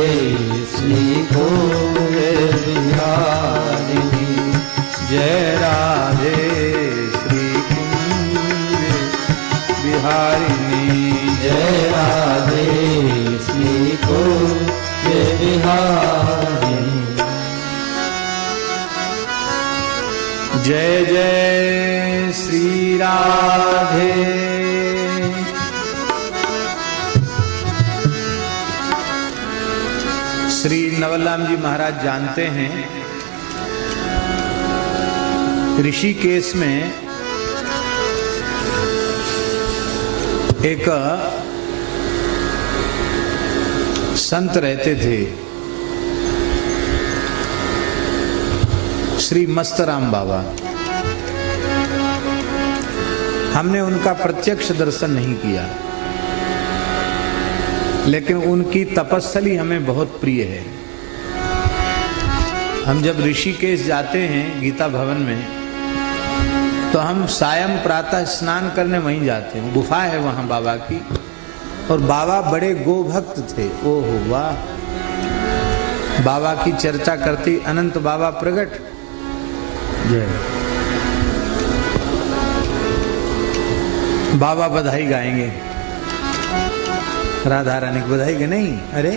श्री कुंज बिहारिणी। जय राधे श्री कुंज बिहारिणी। जय राधे श्री कुंज बिहारिणी। जय जय श्री राधे। श्री नवलराम जी महाराज जानते हैं, ऋषिकेश में एक संत रहते थे, श्री मस्तराम बाबा। हमने उनका प्रत्यक्ष दर्शन नहीं किया, लेकिन उनकी तपस्थली हमें बहुत प्रिय है। हम जब ऋषिकेश जाते हैं गीता भवन में, तो हम सायं प्रातः स्नान करने वहीं जाते हैं। गुफा है वहां बाबा की, और बाबा बड़े गोभक्त थे। ओहो वाह, बाबा की चर्चा करती अनंत बाबा प्रगट। जय बाबा बधाई गाएंगे, राधा रानी की बधाई के नहीं। अरे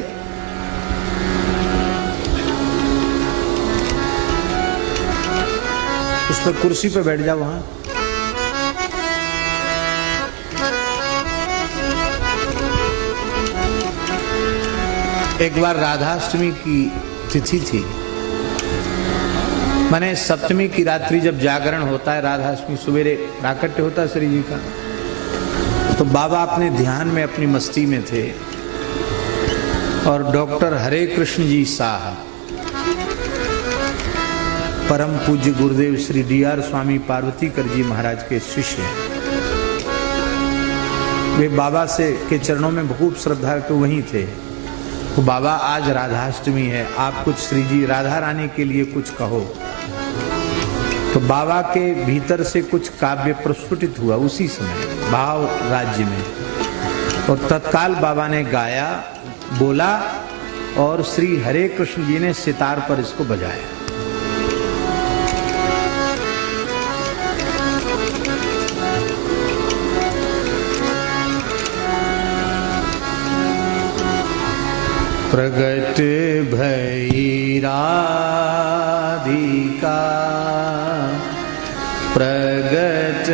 उस पर कुर्सी पे बैठ जाओ वहां। एक बार राधाष्टमी की तिथि थी, माने सप्तमी की रात्रि जब जागरण होता है, राधाष्टमी सवेरे प्राकट्य होता है श्री जी का, तो बाबा अपने ध्यान में अपनी मस्ती में थे। और डॉक्टर हरे कृष्ण जी शाह, परम पूज्य गुरुदेव श्री डी.आर. स्वामी पार्वतीकर जी महाराज के शिष्य, वे बाबा से के चरणों में बहुत श्रद्धा के वहीं थे। तो बाबा आज राधाष्टमी है, आप कुछ श्री जी राधा रानी के लिए कुछ कहो। तो बाबा के भीतर से कुछ काव्य प्रस्फुटित हुआ उसी समय भाव राज्य में, और तत्काल बाबा ने गाया, बोला, और श्री हरे कृष्ण जी ने सितार पर इसको बजाया। प्रगट भई राधिका प्रगट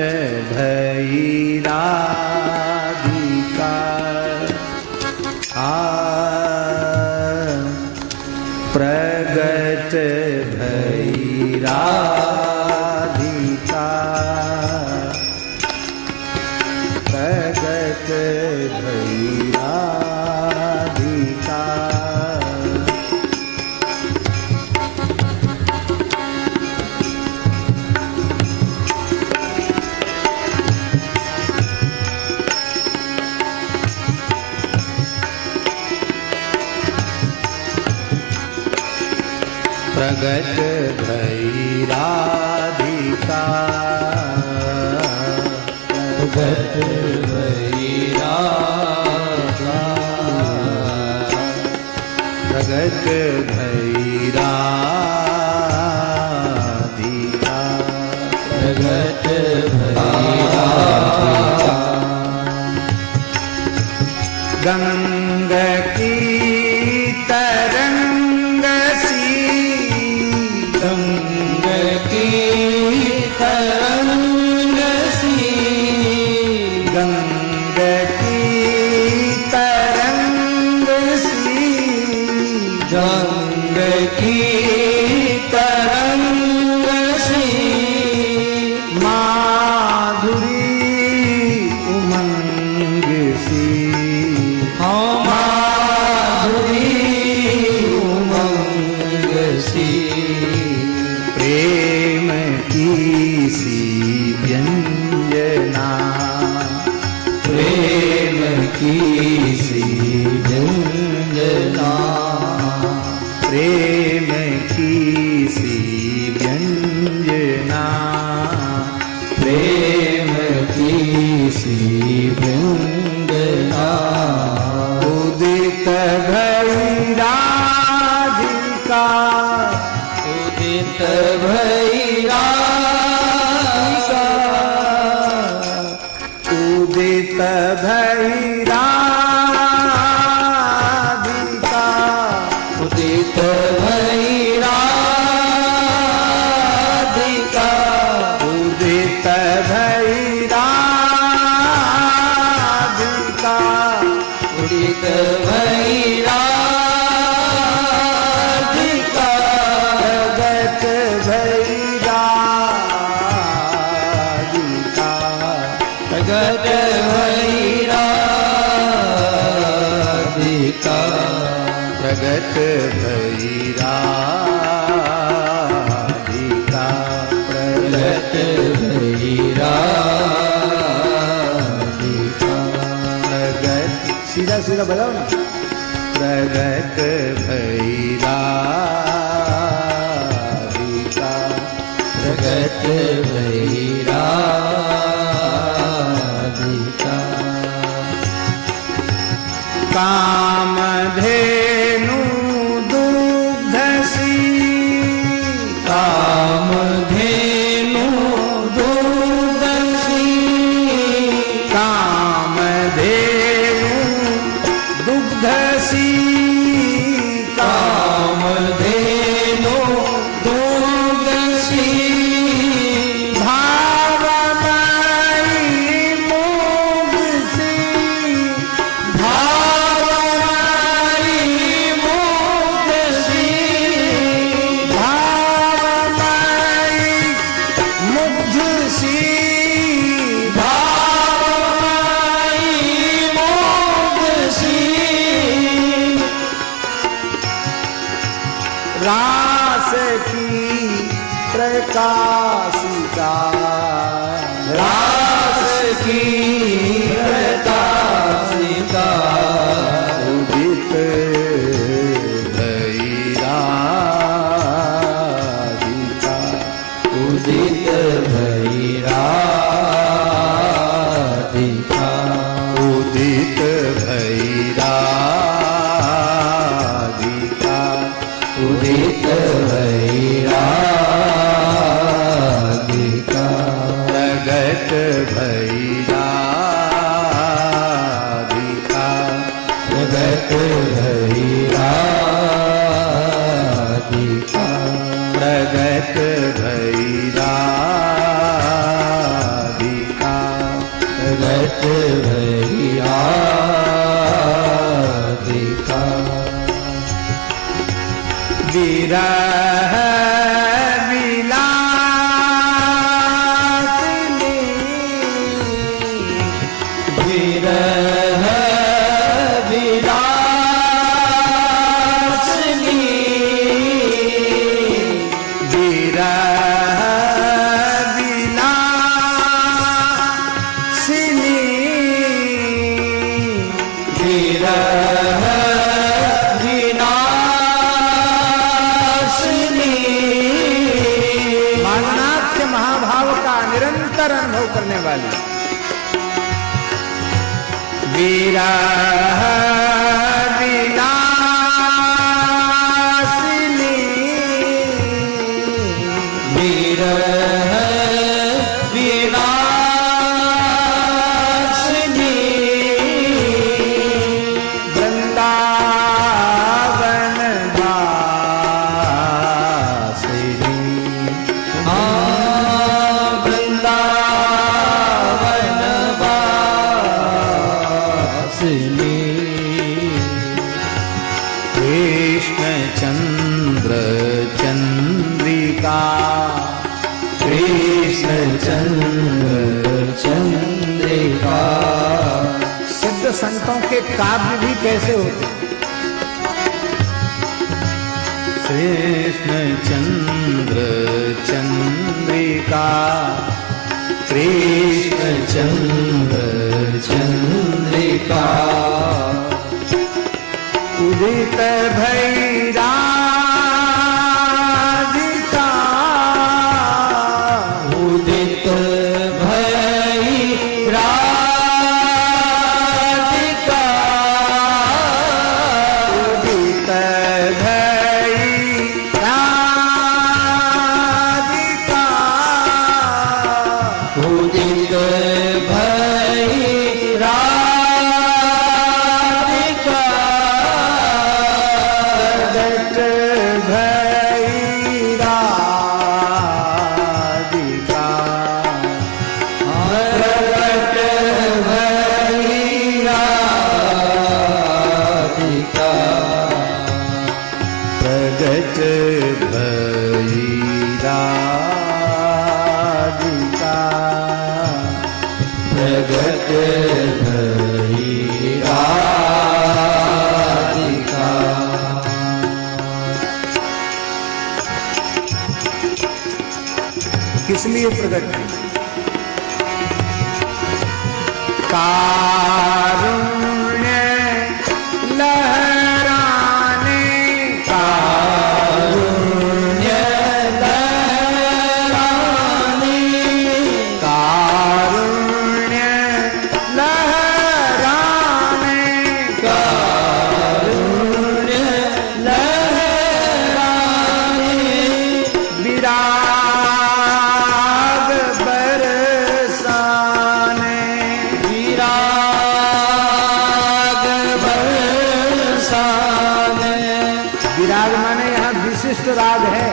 भई राधिका प्रगट भई राधिका प्रगट भई राधिका प्रगट भई राधिका प्रगट भई राधिका प्रगट भई राधिका प्रगट भई राधिका गंगा की तरंग सी गंगा की तरंग सी गंगा की तरंग सी गंगा की तरंग सी माधुरी उमंग सी माधुरी उमंग सी प्रेम की सी व्यंजना प्रेम की सी व्यंजना प्रेम की सी व्यंजना प्रेम की सी व्यंजना उदित भई राधिका उदित भई राधिका उदित भई राधिका उदित भई राधिका उदित भई राधिका उदित भई राधिका प्रगट भई राधिका प्रगट भई राधिका प्रगट भई राधिका प्रगट भई राधिका प्रगट सीधा सीधा बताओ ना प्रगट भई राधिका प्रगट भई राधिका कामधेनु दुग्धसी कामधेनु दुग्धसी कामधेनु दुग्धसी कामधेनु दुग्धसी भावमयी मोगसी भावमयी मोगसी भावमयी मुग्धसी भावमयी मोगसी रास की प्रकाशिका रास की प्रकाशिका उदित भई राधिका उदित भई राधिका उदित भई राधिका उदित भई राधिका प्रगट भई राधिका प्रगट भई राधिका प्रगट भई राधिका निरंतर अनुभव करने वाली। विरह विनाशिनी, विरह विनाशिनी, वृंदावन वासिनी, वृंदावन वासिनी, कृष्ण चंद्र चंद्रिका, कृष्ण चंद्र चंद्रिका। सिद्ध संतों के काव्य भी कैसे होते? कृष्ण चंद्र चंद्रिका, कृष्ण चंद्र चंद्रिका, उदित भैराधिका, उदित भैराधिका, उदित भैराधिका, उदित भैराधिका, प्रगट भैराधिका, प्रगट भैराधिका, प्रगट भैराधिका, प्रगट भैराधिका। किस लिए प्रकट की? कारुण्य लहराने, कारुण्य लहराने, कारुण्य लहराने, कारुण्य लहराने, विराग बरसाने, विराग बरसाने। विराग माने यहाँ विशिष्ट राग है,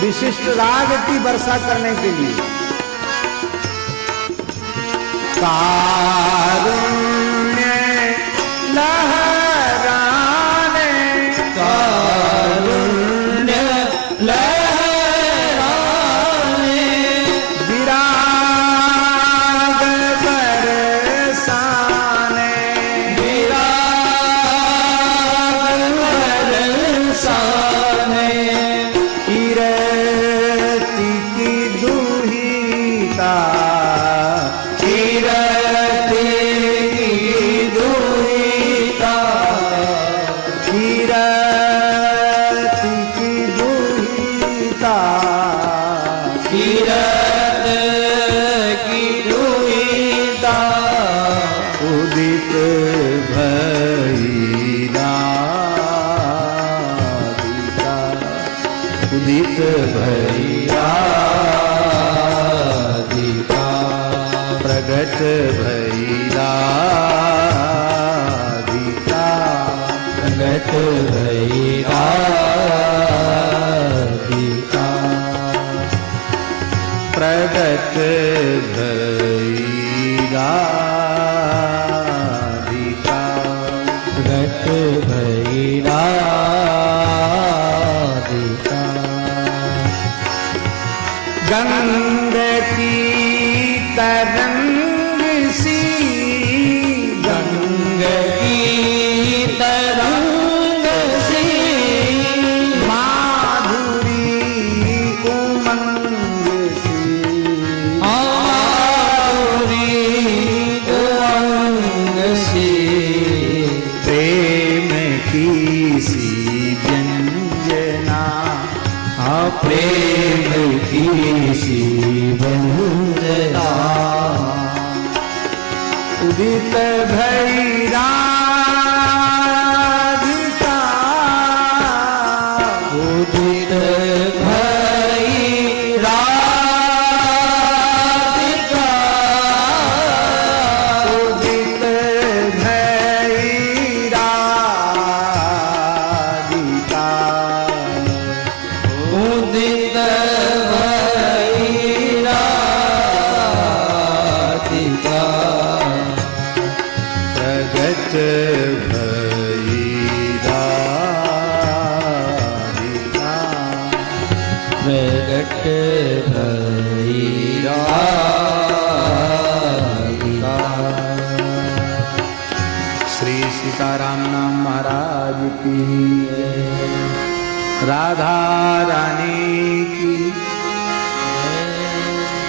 विशिष्ट राग की वर्षा करने के लिए। कारुण्य लहराने, कारुण्य लहराने, विराग बरसाने, विराग बरसाने, कीरति की दुहिता, कीरति की दुहिता, कीरति की दुहिता, कीरत की दुहिता, उदित भैराधिका, उदित भैराधिका, प्रगट भैराधिका, प्रगट भैराधिका, प्रगट भैराधिका, प्रगट भैराधिका। गंग की तरंग सी, गंग की तरंग सी, माधुरी उमंग सी, माधुरी उमंग सी, प्रेम की सी व्यंजना, प्रेम की सी व्यंजना,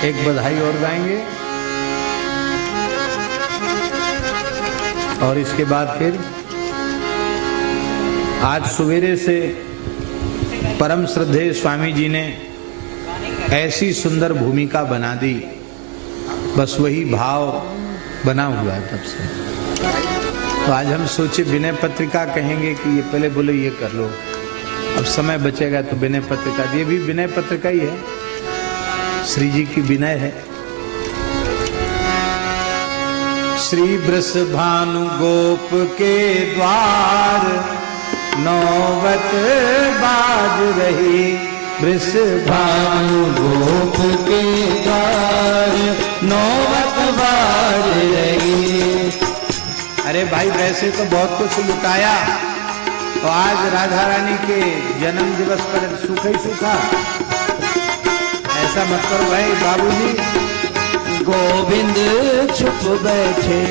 एक बधाई और गाएंगे और इसके बाद फिर आज सवेरे से परम श्रद्धेय स्वामी जी ने ऐसी सुंदर भूमिका बना दी, बस वही भाव बना हुआ है तब से। तो आज हम सोचे विनय पत्रिका कहेंगे कि ये पहले बोले ये कर लो, अब समय बचेगा तो विनय पत्रिका, ये भी विनय पत्रिका ही है, श्री जी की विनय है। श्री वृषभानु गोप के द्वार नौबत बाज रही, वृषभानु गोप के द्वार नौबत बाज रही। अरे भाई वैसे तो बहुत कुछ लुटाया, तो आज राधा रानी के जन्म दिवस पर सूखा ही सूखा, ऐसा मत करो भाई बाबूजी। गोविंद छुप बैठे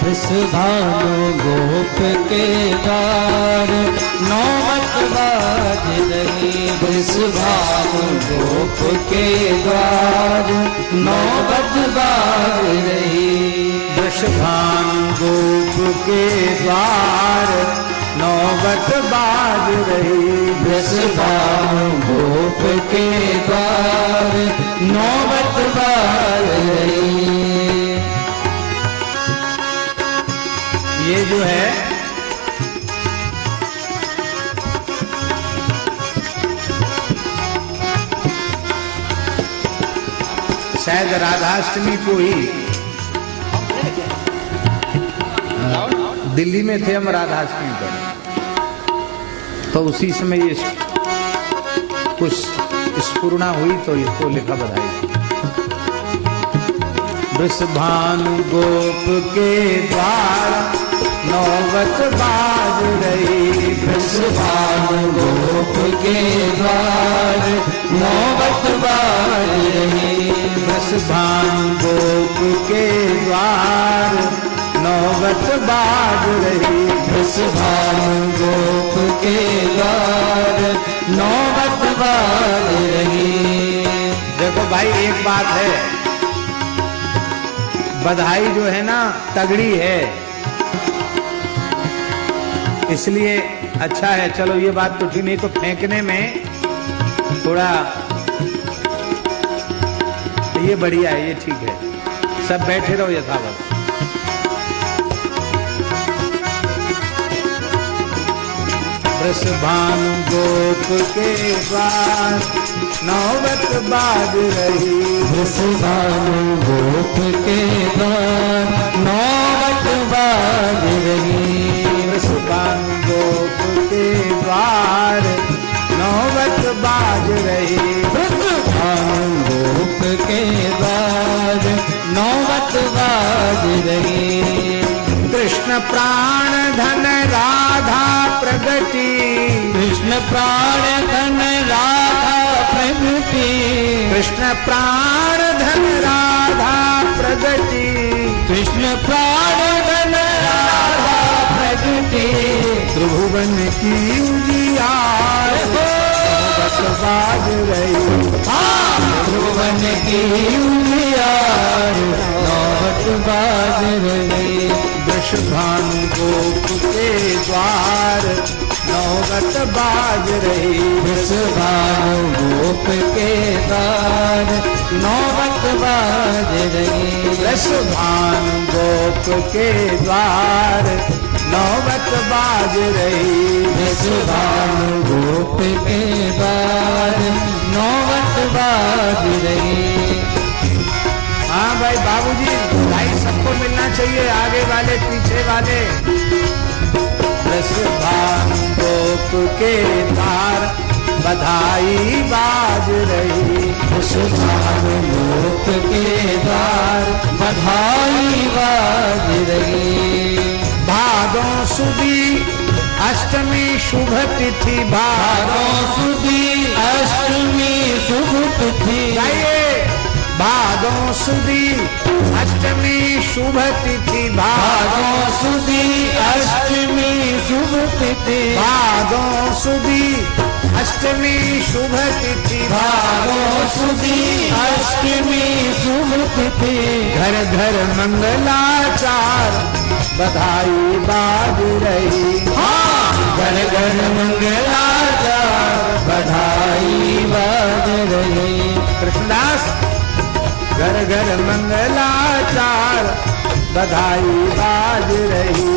वृषभानु गोप के द्वार नौबत बाज रही, वृषभानु गोप के द्वार नौबत बाज रही। वृषभानु गोप के द्वार नौबत बाज रही, वृषभानु गोप के द्वार नौबत बाज रही। ये जो है शायद राधाष्टमी को ही, दिल्ली में थे हम राधाष्टमी पर, तो उसी समय ये कुछ स्फुरना हुई तो इसको लिखा बधाई। वृषभानु गोप के द्वार नौबत बाज रही, वृषभानु गोप के द्वार नौबत बाज रही। वृषभानु गोप के द्वार नौबत बाज रही, वृषभानु गोप के द्वार नौबत बाज रही। देखो भाई एक बात है, बधाई जो है ना तगड़ी है, इसलिए अच्छा है। चलो ये बात तो ठीक, नहीं तो फेंकने में थोड़ा, ये बढ़िया है, ये ठीक है। सब बैठे रहो यथावत। वृषभानु गोप के द्वार नौबत बाज रही, वृषभानु गोप के द्वार नौबत बाज रही। वृषभानु गोप के द्वार नौबत बाज रही, वृषभानु गोप के द्वार नौबत बाज रही। कृष्ण प्राण धन राधा प्रगति, कृष्ण प्राण धन राधा प्रगति, कृष्ण प्राण धन राधा प्रगति, कृष्ण प्राण धन राधा प्रगति। त्रिभुवन की उजियार नौबत बाज रही, त्रिभुवन की उजियार नौबत बाज रही। वृषभानु गोप के द्वार नौबत बाज रही, वृषभानु गोप के द्वार नौबत बाज रही। वृषभानु गोप के द्वार नौबत बाज रही, वृषभानु गोप के द्वार नौबत बाज रही। हाँ भाई बाबूजी, भाई सबको मिलना चाहिए, आगे वाले पीछे वाले। वृषभानु गोप के द्वार बधाई बाज रही, वृषभानु गोप के द्वार बधाई बाज रही। भादों सुदी अष्टमी शुभ तिथि, भादों सुदी अष्टमी शुभ तिथि, भादों सुदी अष्टमी शुभ तिथि, भादों सुदी अष्टमी शुभ तिथि, भादों सुदी अष्टमी शुभ तिथि भागो सुदी अष्टमी शुभ तिथि घर घर मंगलाचार बधाई बाज रही। घर घर मंगलाचार बधाई बाज रही। कृष्णदास घर घर मंगलाचार बधाई बाज रही।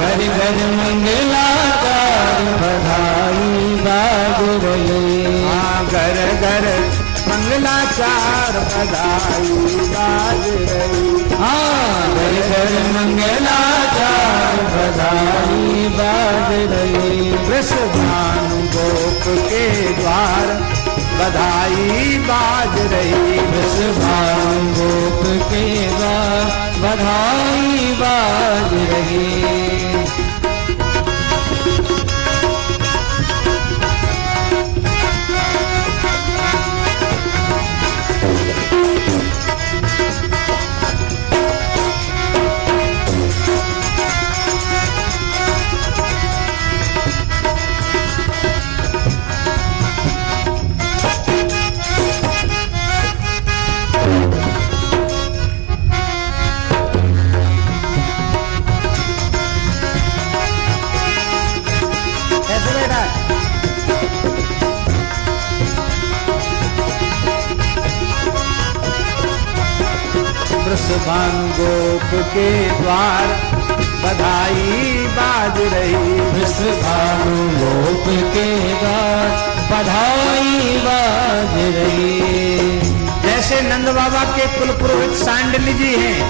घर घर मंगलाचार बधाई बाज रही। घर घर मंगलाचार बधाई बाज रही। घर घर मंगलाचार बधाई बाज रही। वृषभानु गोप के द्वार बधाई बाज रही। वृषभानु गोप के द्वार बधाई बाज रही। वृषभानु गोप के द्वार बधाई बाज रही। वृषभानु गोप के द्वार बधाई बाज रही। जैसे नंद बाबा के कुल पुरोहित सांडली जी हैं,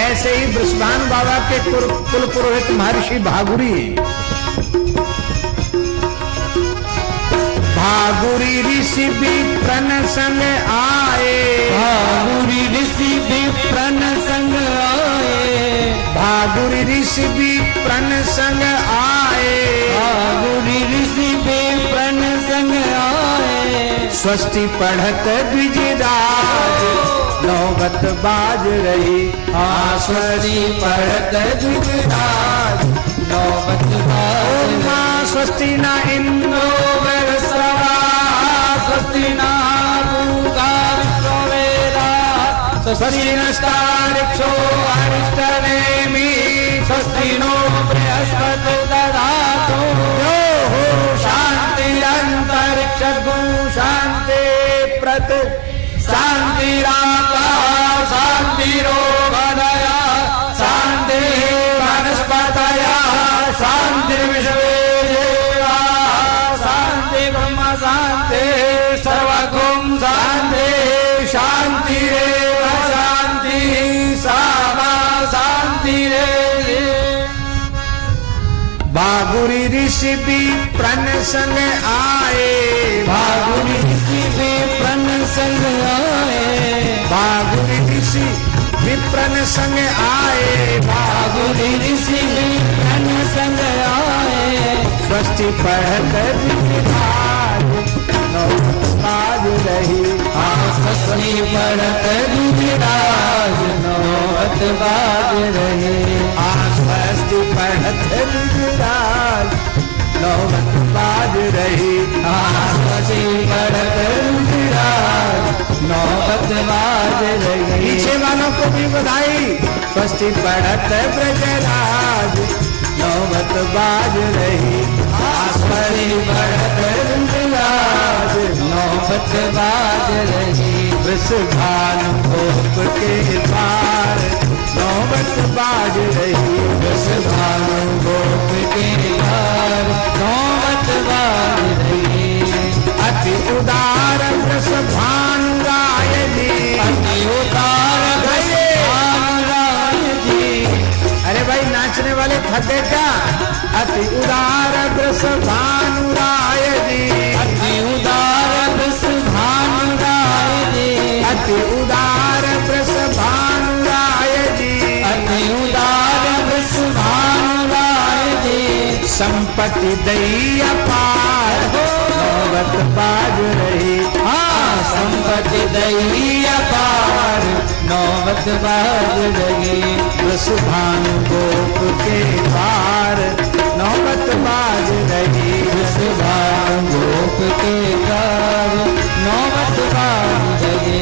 ऐसे ही वृषभानु बाबा के कुल पुरोहित महर्षि भागुरी हैं। भागुरी ऋषि विप्रन संग आए। भागुरी ऋषि विप्रन संग आए। भागुरी ऋषि विप्रन संग आए। भागुरी ऋषि विप्रन संग आए। स्वस्ति पढ़त द्विजराज नौबत बाज रही। स्वस्ति पढ़त द्विजराज नौबत बाज। मां स्वस्ति न इंद्रो बृहस्पतिः स्वस्ति न पूषा विश्ववेदाः स्वस्ति नस्तार्क्ष्यो अरिष्टनेमिः स्वस्ति नो बृहस्पतिर्दधातु यो हो शान्तिरन्तरिक्षगु शान्ति प्रत शान्तिराकाश शान्तिरोगदया शान्तिः वनस्पतयः शान्तिर्विश्वे देवाः शान्ति ब्रह्म शान्ति सर्वगुण शान्ति शान्तिरेव शान्तिः सामा शान्तिरेव। भागुरी ऋषि विप्रन संग आए। भागुरी ऋषि विप्रन संग आए। भागुरी ऋषि विप्रन संग आए। भागुरी ऋषि विप्रन संग आए। स्वस्ति पढ़त द्विजराज नौबत बाज रही। स्वस्ति पढ़त द्विजराज नौबत बाज रही। स्वस्ति पढ़त द्विजराज नौबत बाज रही। स्वस्ति पढ़त द्विजराज नौबत बाज रही। पीछे वालों को भी बधाई। स्वस्ति पढ़त ब्रजराज नौबत बाज रही। स्वस्ति पढ़त द्विजराज नौबत बाज रही। वृषभानु गोप के द्वार नौबत बाज रही। वृषभानु गोप के द्वार नौबत बाज रही। अति उदार वृषभानु राय जी। अति उदार वृषभानु राय जी। अरे भाई नाचने वाले थके क्या? अति उदार वृषभानु राय जी। अति उदार वृषभानु राय जी। अति उदार वृषभानु राय जी। अति उदार वृषभानु राय जी। संपत्ति दई अपार नौबत बाज रही। संपत्ति दई अपार नौबत बाज रही। वृषभानु गोप के द्वार नौबत बाज रही। वृषभानु के द्वार नौबत बाज रहे।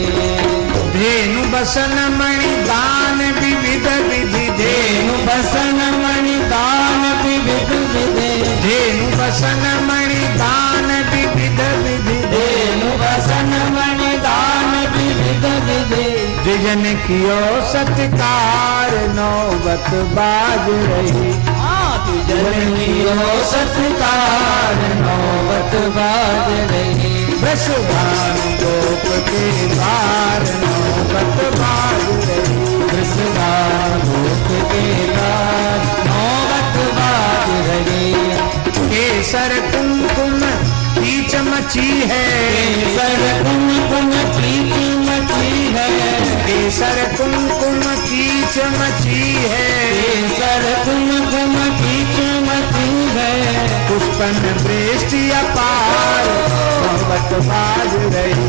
धेनु बसन मणि दान विविध विधि, धेनु बसन मणि दान विविध विधि, धेनु बसन मणि दान विविध विधि, धेनु बसन मणि दान विविध विधि। द्विजन कियो सत्कार नौबत बाज रही। द्विजन कियो सत्कार नौबत बाज रही। वृषभानु गोप के द्वार नौबत बाज रही। वृषभानु गोप के द्वार नौबत बाज रही। केसर कुमकुम की चमची है, केसर कुमकुम की चमची है, केसर कुमकुम की चमची है, केसर कुमकुम की चमची है। पुष्पन वृष्टि अपार नौबत बाज रही।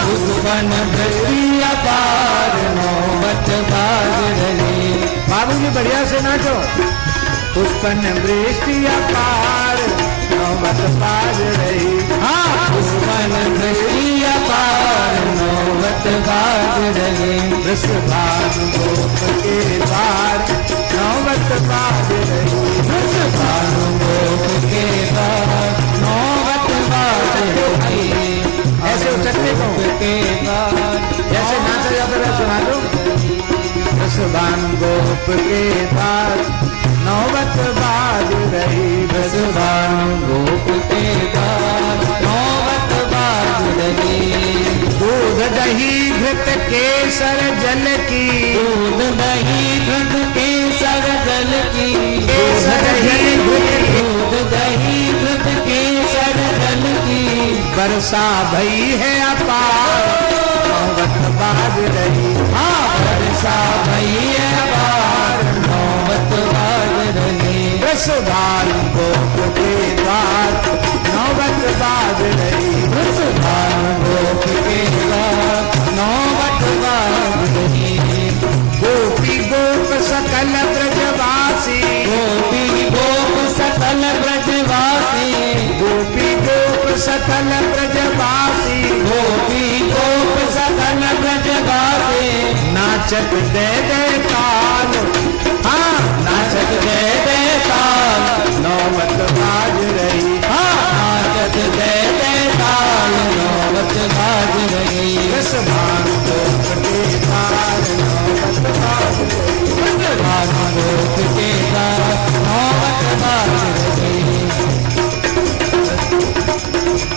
पुष्पन वृष्टि अपार नौबत बाज रही। बाबूजी बढ़िया से नाचो। पुष्पन वृष्टि अपार नौबत बाज रही। पुष्पन वृष्टि अपार नौबत बाज रही। वृषभानु गोप के द्वार नौबत बाज रही। वृषभानु गोप के द्वार नौबत बाज रही। ऐसे उचकते को के द्वार जैसे नाचा जाता है सुना दो। वृषभानु गोप के द्वार नौबत बाज रही। वृषभानु गोप के द्वार नौबत बाज रही। दूध दही घृत केसर जल की, दूध दही घृत केसर जल की, केसर दही घृत दूध दही घृत केसर जल की। वर्षा भई है अपार नौबत बाज रही। वर्षा भई है अपार नौबत बाज रही। वृषभानु गोप के द्वार नौबत बाज रही। वृषभानु गोप के द्वार नौबत बाज रही। गोपी गोप सकल ब्रजवासी, गोपी गोप सकल ब्रजवासी, गोपी गोप सकल ब्रजवासी, गोपी गोप सकल ब्रजवासी। नाचत दे दे ताल, नाचत दे दे ताल नौबत बाज रही। नाचत दे दे ताल नौबत बाज रही। वृषभानु गोप के द्वार नौबत बाज रही। वृषभानु गोप के द्वार नौबत बाज रही।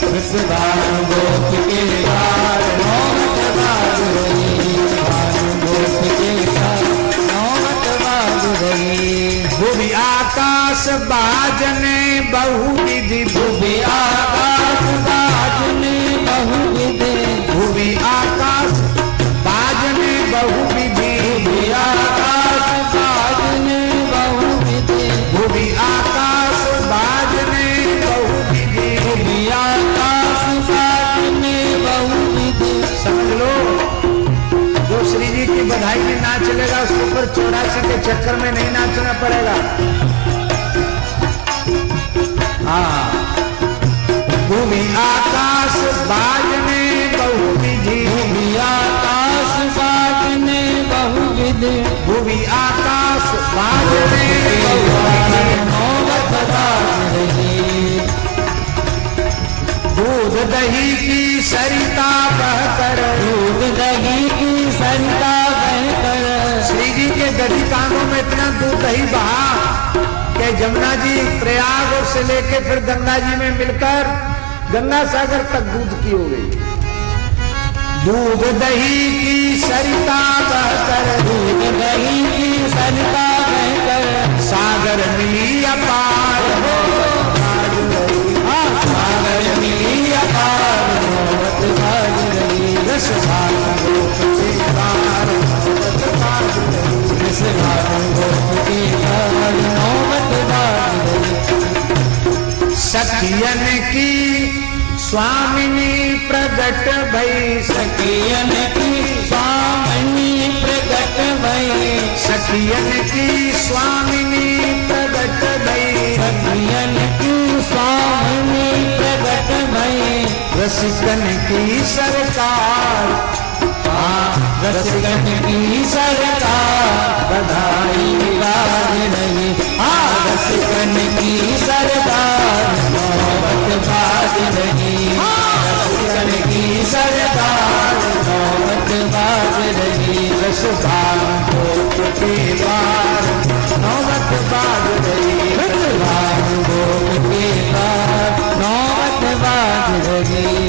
वृषभानु गोप के द्वार नौबत बाज रही। वृषभानु गोप के द्वार नौबत बाज रही। भुवि आकाश बाजने बहुविधि, भुवि आकाश बाजने बहुविधि, भुवि आकाश बाजने बहुविधि, भुवि आकाश बाजने बहुविधि, भुवि आकाश बाजने बहुविधि। भुवि आकाश बाजने बहुविधि। समझ लो, जो श्री जी की बधाई में नाच चलेगा उसके ऊपर 84 के चक्कर में नहीं नाचना पड़ेगा। भूमि आकाश बाजने बहुविधि, भुवि आकाश बाजने बहुविधि, भूमि आकाश बाजने बहुविधि। नौबत बाज रही। दूध दही की सरिता बहकर, दूध दही की सरिता बहकर, श्री जी के गदी कानों में इतना दूध दही बहा कि जमुना जी प्रयाग और से लेके फिर गंगा जी में मिलकर गंगा सागर तक दूध की हो गई। दूध दही की सरिता बहकर, दूध दही की सरिता बहकर, सागर मिली अपार सागर मिली अपार नौबत बाज रही। वृषभानु गोप के द्वार नौबत बाज रही। वृषभानु गोप के द्वार नौबत बाज रही। सखियन की स्वामिनी प्रगट भई, सखियन की स्वामिनी प्रगट भई, सखियन की स्वामिनी प्रगट भई। सखियन की स्वामिनी प्रगट भई। रसिकन की सरकार, रसिकन की सरकार बधाई बाज रही, रसिकन की सरकार नौबत बाज रही, रसिकन की सरकार नौबत बाज रही, रसभान गोप के पार नौबत बाज रही, रसभान गोप के पार नौबत बाज रही।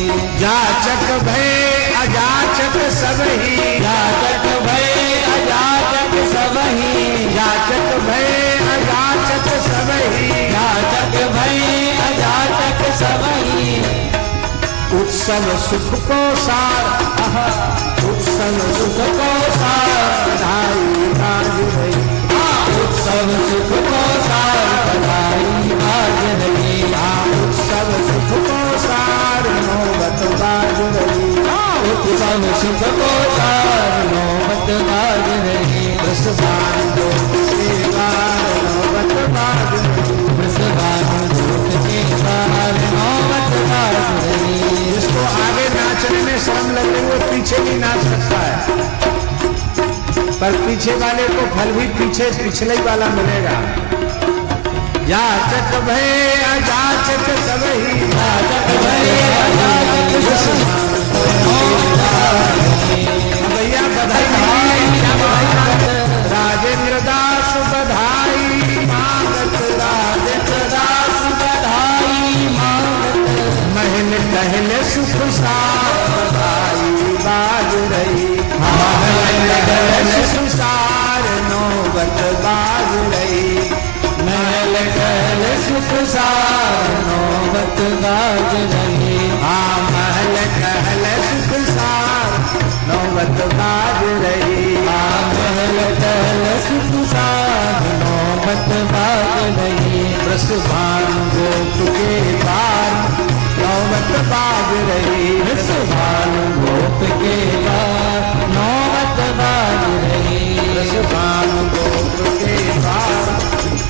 जाचक भय अजाचक सबही, जाचक भय अजाचक सबही, जाचक भय अजाचक सबही, जाचक भय अजाचक सबही, उत्सव सुख को सार, उत्सव सुख को सार बधाई बाज रही, उत्सव सुख को सार बधाई बाज रही, उत्सव सुख को सार नौबत बाज रही, उत्सव सुख को सार नौबत बाज रही, रसभान गोप के पार नौबत बाज रही, रसभान गोप के पार नौबत बाज रही। जिसको आगे नाचने में शर्म लग रही वो पीछे भी नाच सकता है, पर पीछे वाले को फल भी पीछे पिछले ही वाला मिलेगा। जाचक भय अजाचक सबही, जाचक भय अजाचक सबही, भैया बधाई क्या बधाई, राजेंद्र दास बधाई मांगत, राजेंद्र दास बधाई मांगत, महल कहल सुख सार बधाई बाज रही, महल कहल सुख सार नौबत बाज रही, महल कहल सुख सार नौबत बाज रही, महल कहल सुख सार नौबत बाज रही, महल कहल सुख सार नौबत बाज रही, रसभान गोप के पार नौबत बाज रही, रसभान गोप के पार नौबत बाज रही, रसभान गोप के पार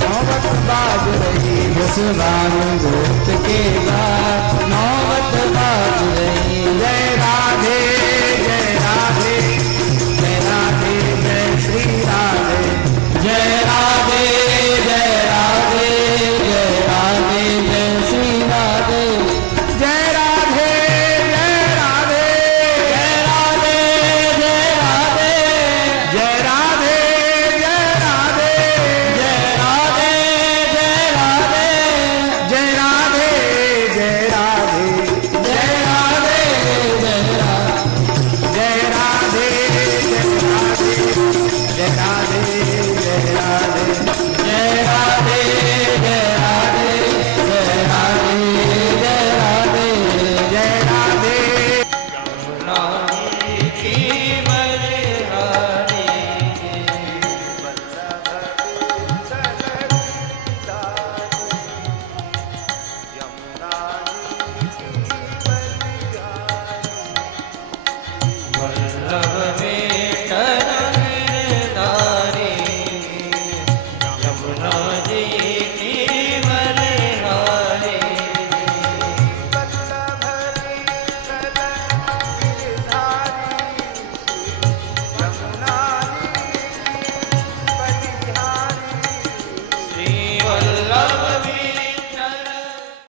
नौबत बाज रही, रसभान गोप के